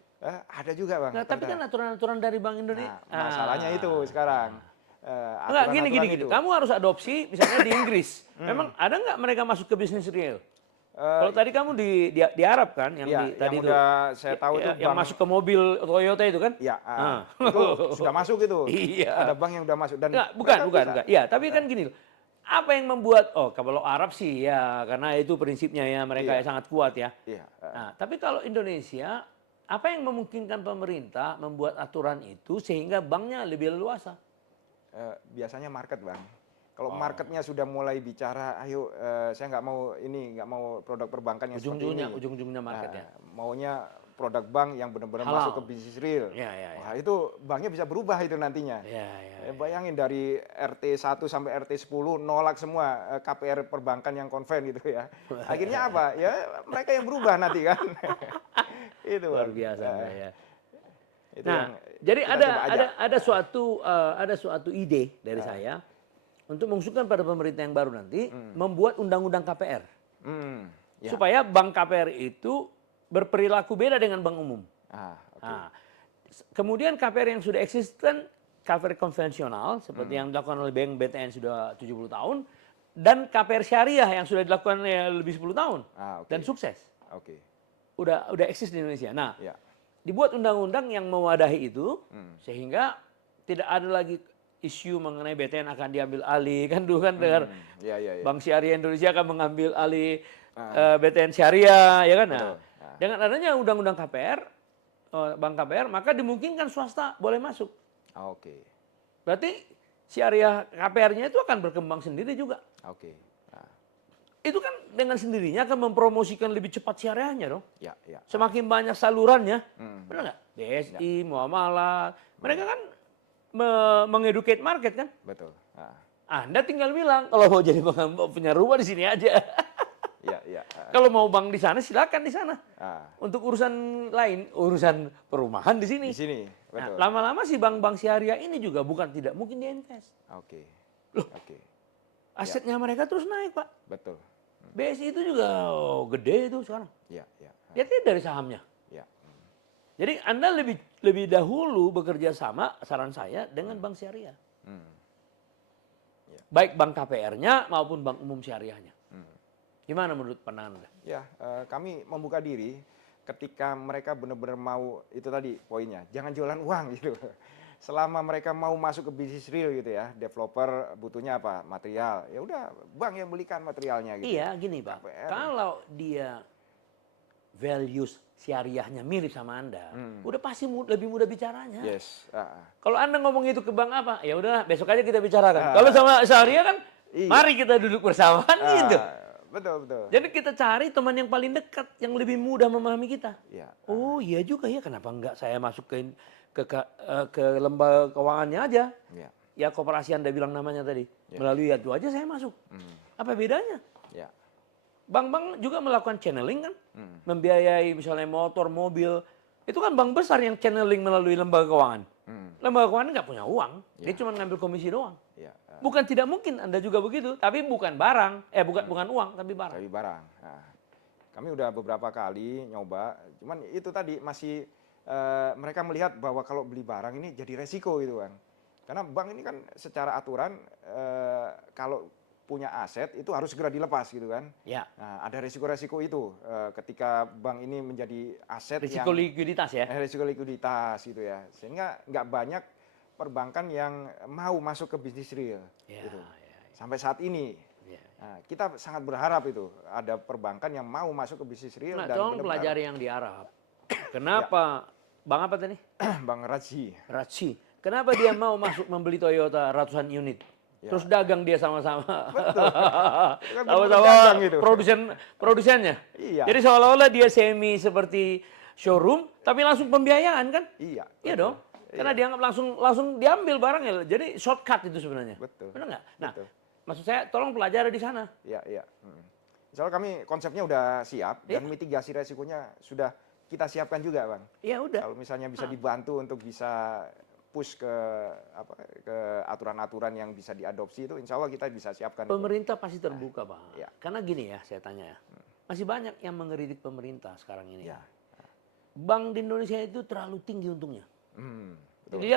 Ada juga bang. Nah, tapi kan aturan-aturan dari Bank Indonesia. Nah, masalahnya itu sekarang. Enggak, gini. Itu. Kamu harus adopsi, misalnya di Inggris. Memang ada nggak mereka masuk ke bisnis real? Kalau tadi kamu di Arab kan, yang Iya, tadi yang itu, udah saya tahu itu yang bank. masuk ke mobil Toyota itu kan? Iya, itu sudah masuk itu. Iya. Ada bank yang udah masuk dan Enggak, mereka bukan. bisa. Ya, tapi kan gini loh. Apa yang membuat, kalau Arab sih ya, karena itu prinsipnya ya, mereka Iya. yang sangat kuat ya. Iya, Nah, tapi kalau Indonesia, apa yang memungkinkan pemerintah membuat aturan itu sehingga banknya lebih leluasa? biasanya market bang. Kalau marketnya sudah mulai bicara, ayo saya nggak mau produk perbankan yang seperti ini. Ujung-ujungnya market ya. Maunya produk bank yang benar-benar Halal. masuk ke bisnis real. Ya. Wah itu banknya bisa berubah itu nantinya. Ya. Bayangin dari RT 1 sampai RT 10 nolak semua KPR perbankan yang konven gitu ya. Akhirnya apa? Ya mereka yang berubah nanti kan. Itu Luar Bang. biasa ya. Itu Nah, yang jadi kita coba ajak. ada suatu ide dari saya untuk mengusulkan pada pemerintah yang baru nanti membuat undang-undang KPR Ya. supaya bank KPR itu berperilaku beda dengan bank umum. Oke. Nah, kemudian KPR yang sudah eksis kan KPR konvensional seperti yang dilakukan oleh Bank BTN sudah 70 tahun dan KPR syariah yang sudah dilakukan lebih 10 tahun Oke. dan sukses. Oke. Udah eksis di Indonesia. Nah, Ya. dibuat undang-undang yang mewadahi itu sehingga tidak ada lagi isu mengenai BTN akan diambil alih kan dulu kan dengar Ya. Bank Syariah Indonesia akan mengambil alih BTN Syariah ya kan. Nah, Betul. dengan adanya undang-undang KPR Bank KPR maka dimungkinkan swasta boleh masuk. Oke. Berarti Syariah KPR-nya itu akan berkembang sendiri juga. Oke. Itu kan dengan sendirinya akan mempromosikan lebih cepat syariahnya dong. Ya. Semakin banyak salurannya, benar nggak? BSI, Muamalah, mereka kan mengeducate market kan. Betul. Anda tinggal bilang kalau mau jadi punya rumah di sini aja. Ya. Kalau mau bank di sana silakan di sana. Ah, Untuk urusan lain, urusan perumahan di sini. di sini. Nah, Betul. lama-lama si bank-bank syariah ini juga bukan tidak mungkin diinvest. Oke. Loh. Oke. Asetnya mereka terus naik, Pak. Betul. BSI itu juga gede itu sekarang. Ya. Lihat dari sahamnya. Ya. Jadi Anda lebih dahulu bekerja sama, saran saya, dengan bank syariah. Baik bank KPR-nya maupun bank umum syariahnya. Gimana menurut pandangan Anda? Ya, kami membuka diri ketika mereka benar-benar mau, itu tadi poinnya, jangan jualan uang gitu. Selama mereka mau masuk ke bisnis real gitu ya, developer butuhnya apa? Material. Ya udah, bank yang belikan materialnya gitu. Iya, gini Pak. KPR. Kalau dia values syariahnya mirip sama Anda, udah pasti lebih mudah bicaranya. Yes. Kalau Anda ngomong itu ke bank apa, ya udah besok aja kita bicarakan. Kalau sama syariah kan, Iya. mari kita duduk bersama kan gitu. Betul. Jadi kita cari teman yang paling dekat, yang lebih mudah memahami kita. Ya. Oh iya juga ya, kenapa enggak saya masuk ke lembaga keuangannya aja. Ya. ya koperasi Anda bilang namanya tadi. Melalui itu aja saya masuk. Apa bedanya? Ya. Bank-bank juga melakukan channeling kan, membiayai misalnya motor, mobil. Itu kan bank besar yang channeling melalui lembaga keuangan. Lembaga keuangan nggak punya uang, dia cuma ngambil komisi doang. Ya. Bukan tidak mungkin Anda juga begitu, tapi bukan barang, bukan uang, tapi barang. Tapi barang. Nah, kami udah beberapa kali nyoba, cuman itu tadi masih mereka melihat bahwa kalau beli barang ini jadi resiko gitu kan. Karena bank ini kan secara aturan kalau punya aset itu harus segera dilepas gitu kan. Ya. Nah, ada resiko-resiko itu ketika bank ini menjadi aset Risiko likuiditas ya. risiko likuiditas gitu ya. Sehingga nggak banyak perbankan yang mau masuk ke bisnis real gitu. Sampai saat ini. Nah, kita sangat berharap itu ada perbankan yang mau masuk ke bisnis real Nah, dan tolong pelajari yang di Arab. Kenapa Bang apa tadi? Bang Raji. Raji. Kenapa dia mau masuk membeli Toyota ratusan unit? Terus dagang dia sama-sama. Betul. Sama-sama gitu. produsennya. Iya. Jadi seolah-olah dia semi seperti showroom, tapi langsung pembiayaan kan? Iya. Iya dong. Karena dianggap langsung diambil barangnya. Jadi shortcut itu sebenarnya. Betul. Benar nggak? Nah, Betul. maksud saya tolong pelajari di sana. Iya, iya. Soalnya kami konsepnya udah siap dan mitigasi resikonya sudah kita siapkan juga, Bang. Ya udah. Kalau misalnya bisa dibantu untuk bisa push ke aturan-aturan yang bisa diadopsi itu, insya Allah kita bisa siapkan. Pemerintah pasti terbuka, Bang. Ya. Karena gini ya, saya tanya ya. Masih banyak yang mengkritik pemerintah sekarang ini. Ya. Bank di Indonesia itu terlalu tinggi untungnya. Betul.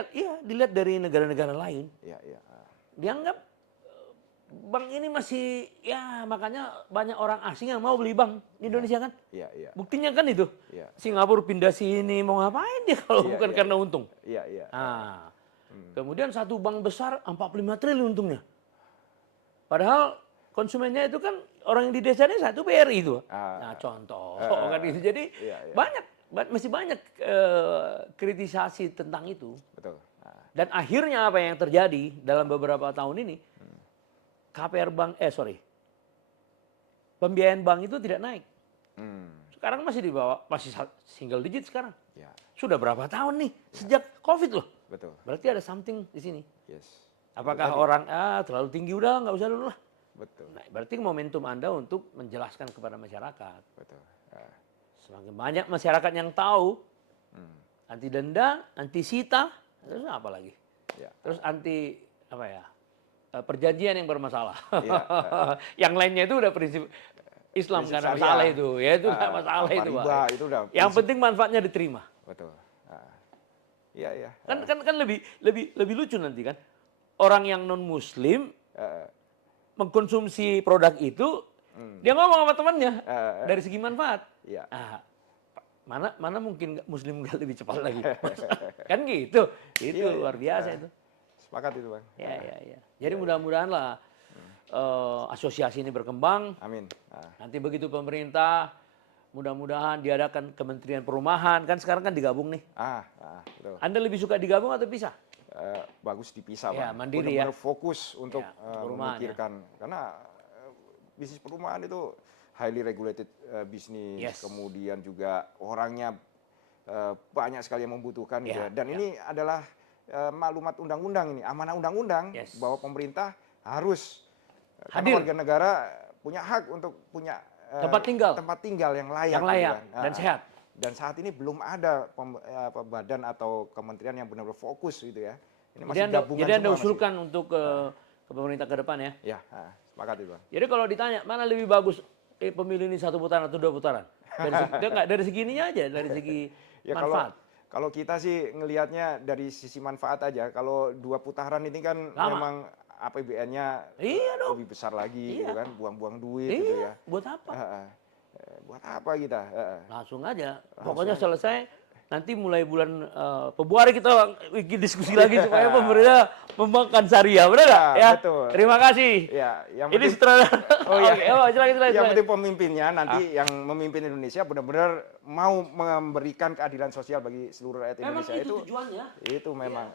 Dilihat dari negara-negara lain. Iya, iya. Dianggap bank ini masih, ya makanya banyak orang asing yang mau beli bank di Indonesia kan. Iya, iya. Buktinya kan itu. Iya. Singapura pindah sini, mau ngapain dia kalau bukan karena untung. Iya, iya. Nah, kemudian satu bank besar 45 triliun untungnya. Padahal konsumennya itu kan orang yang di desa-desa itu BRI itu. Nah, contoh kan gitu. Jadi masih banyak kritisasi tentang itu. Betul. Dan akhirnya apa yang terjadi dalam beberapa tahun ini, KPR bank, pembiayaan bank itu tidak naik. Sekarang masih di bawah, masih single digit sekarang. Ya. Sudah berapa tahun nih sejak COVID loh. Betul. Berarti ada something di sini. Yes. Apakah orang terlalu tinggi udah nggak usah dulu lah. Betul. Nah, berarti momentum Anda untuk menjelaskan kepada masyarakat. Betul. Semakin banyak masyarakat yang tahu, anti denda, anti sita, terus apa lagi? Ya. Terus anti apa ya? Perjanjian yang bermasalah. Ya. Yang lainnya itu udah prinsip Islam Prinsip nggak ada syariah. masalah itu, ya itu nggak masalah itu, riba, Pak. itu udah Yang prinsip. penting manfaatnya diterima. Betul. Iya, iya. Kan lebih lucu nanti kan. Orang yang non Muslim mengkonsumsi produk itu, dia ngomong sama temannya dari segi manfaat. Iya. Mana mungkin Muslim nggak lebih cepat lagi? Kan gitu. Itu Iya, iya. luar biasa itu. Sepakat itu, Bang. Ya. Jadi mudah-mudahan lah asosiasi ini berkembang. Amin. Nanti begitu pemerintah, mudah-mudahan diadakan Kementerian Perumahan. Kan sekarang kan digabung nih. Betul. Anda lebih suka digabung atau pisah? Bagus dipisah, Ya, Bang. mandiri Benar-benar ya. fokus untuk perumahan, memikirkan. Karena bisnis perumahan itu highly regulated bisnis. Yes. Kemudian juga orangnya banyak sekali yang membutuhkan. Gitu ya. Dan ini adalah maklumat undang-undang ini, amanah undang-undang bahwa pemerintah harus karena warga negara punya hak untuk punya tempat tinggal yang layak, gitu kan. dan sehat. Dan saat ini belum ada badan atau kementerian yang benar-benar fokus gitu ya. Ini masih gabungan Jadi Anda semua usulkan untuk ke pemerintah ke depan ya? Ya, sepakat itu, Bang. Jadi kalau ditanya mana lebih bagus pemilu ini 1 putaran atau 2 putaran? Dari segi ininya aja, dari segi manfaat. Kalau kita sih ngelihatnya dari sisi manfaat aja. Kalau 2 putaran ini kan memang APBN-nya lebih besar lagi gitu kan, buang-buang duit gitu ya. Buat apa? Buat apa kita? Langsung aja. Pokoknya selesai nanti mulai bulan Februari kita bikin diskusi lagi supaya pemerintah membangkang syariah, benar nggak? Ya. Betul. Terima kasih. Ya, yang ini penting, sutradara. silakan. Yang penting pemimpinnya nanti yang memimpin Indonesia benar-benar mau memberikan keadilan sosial bagi seluruh rakyat Indonesia. Memang itu tujuannya. Itu memang.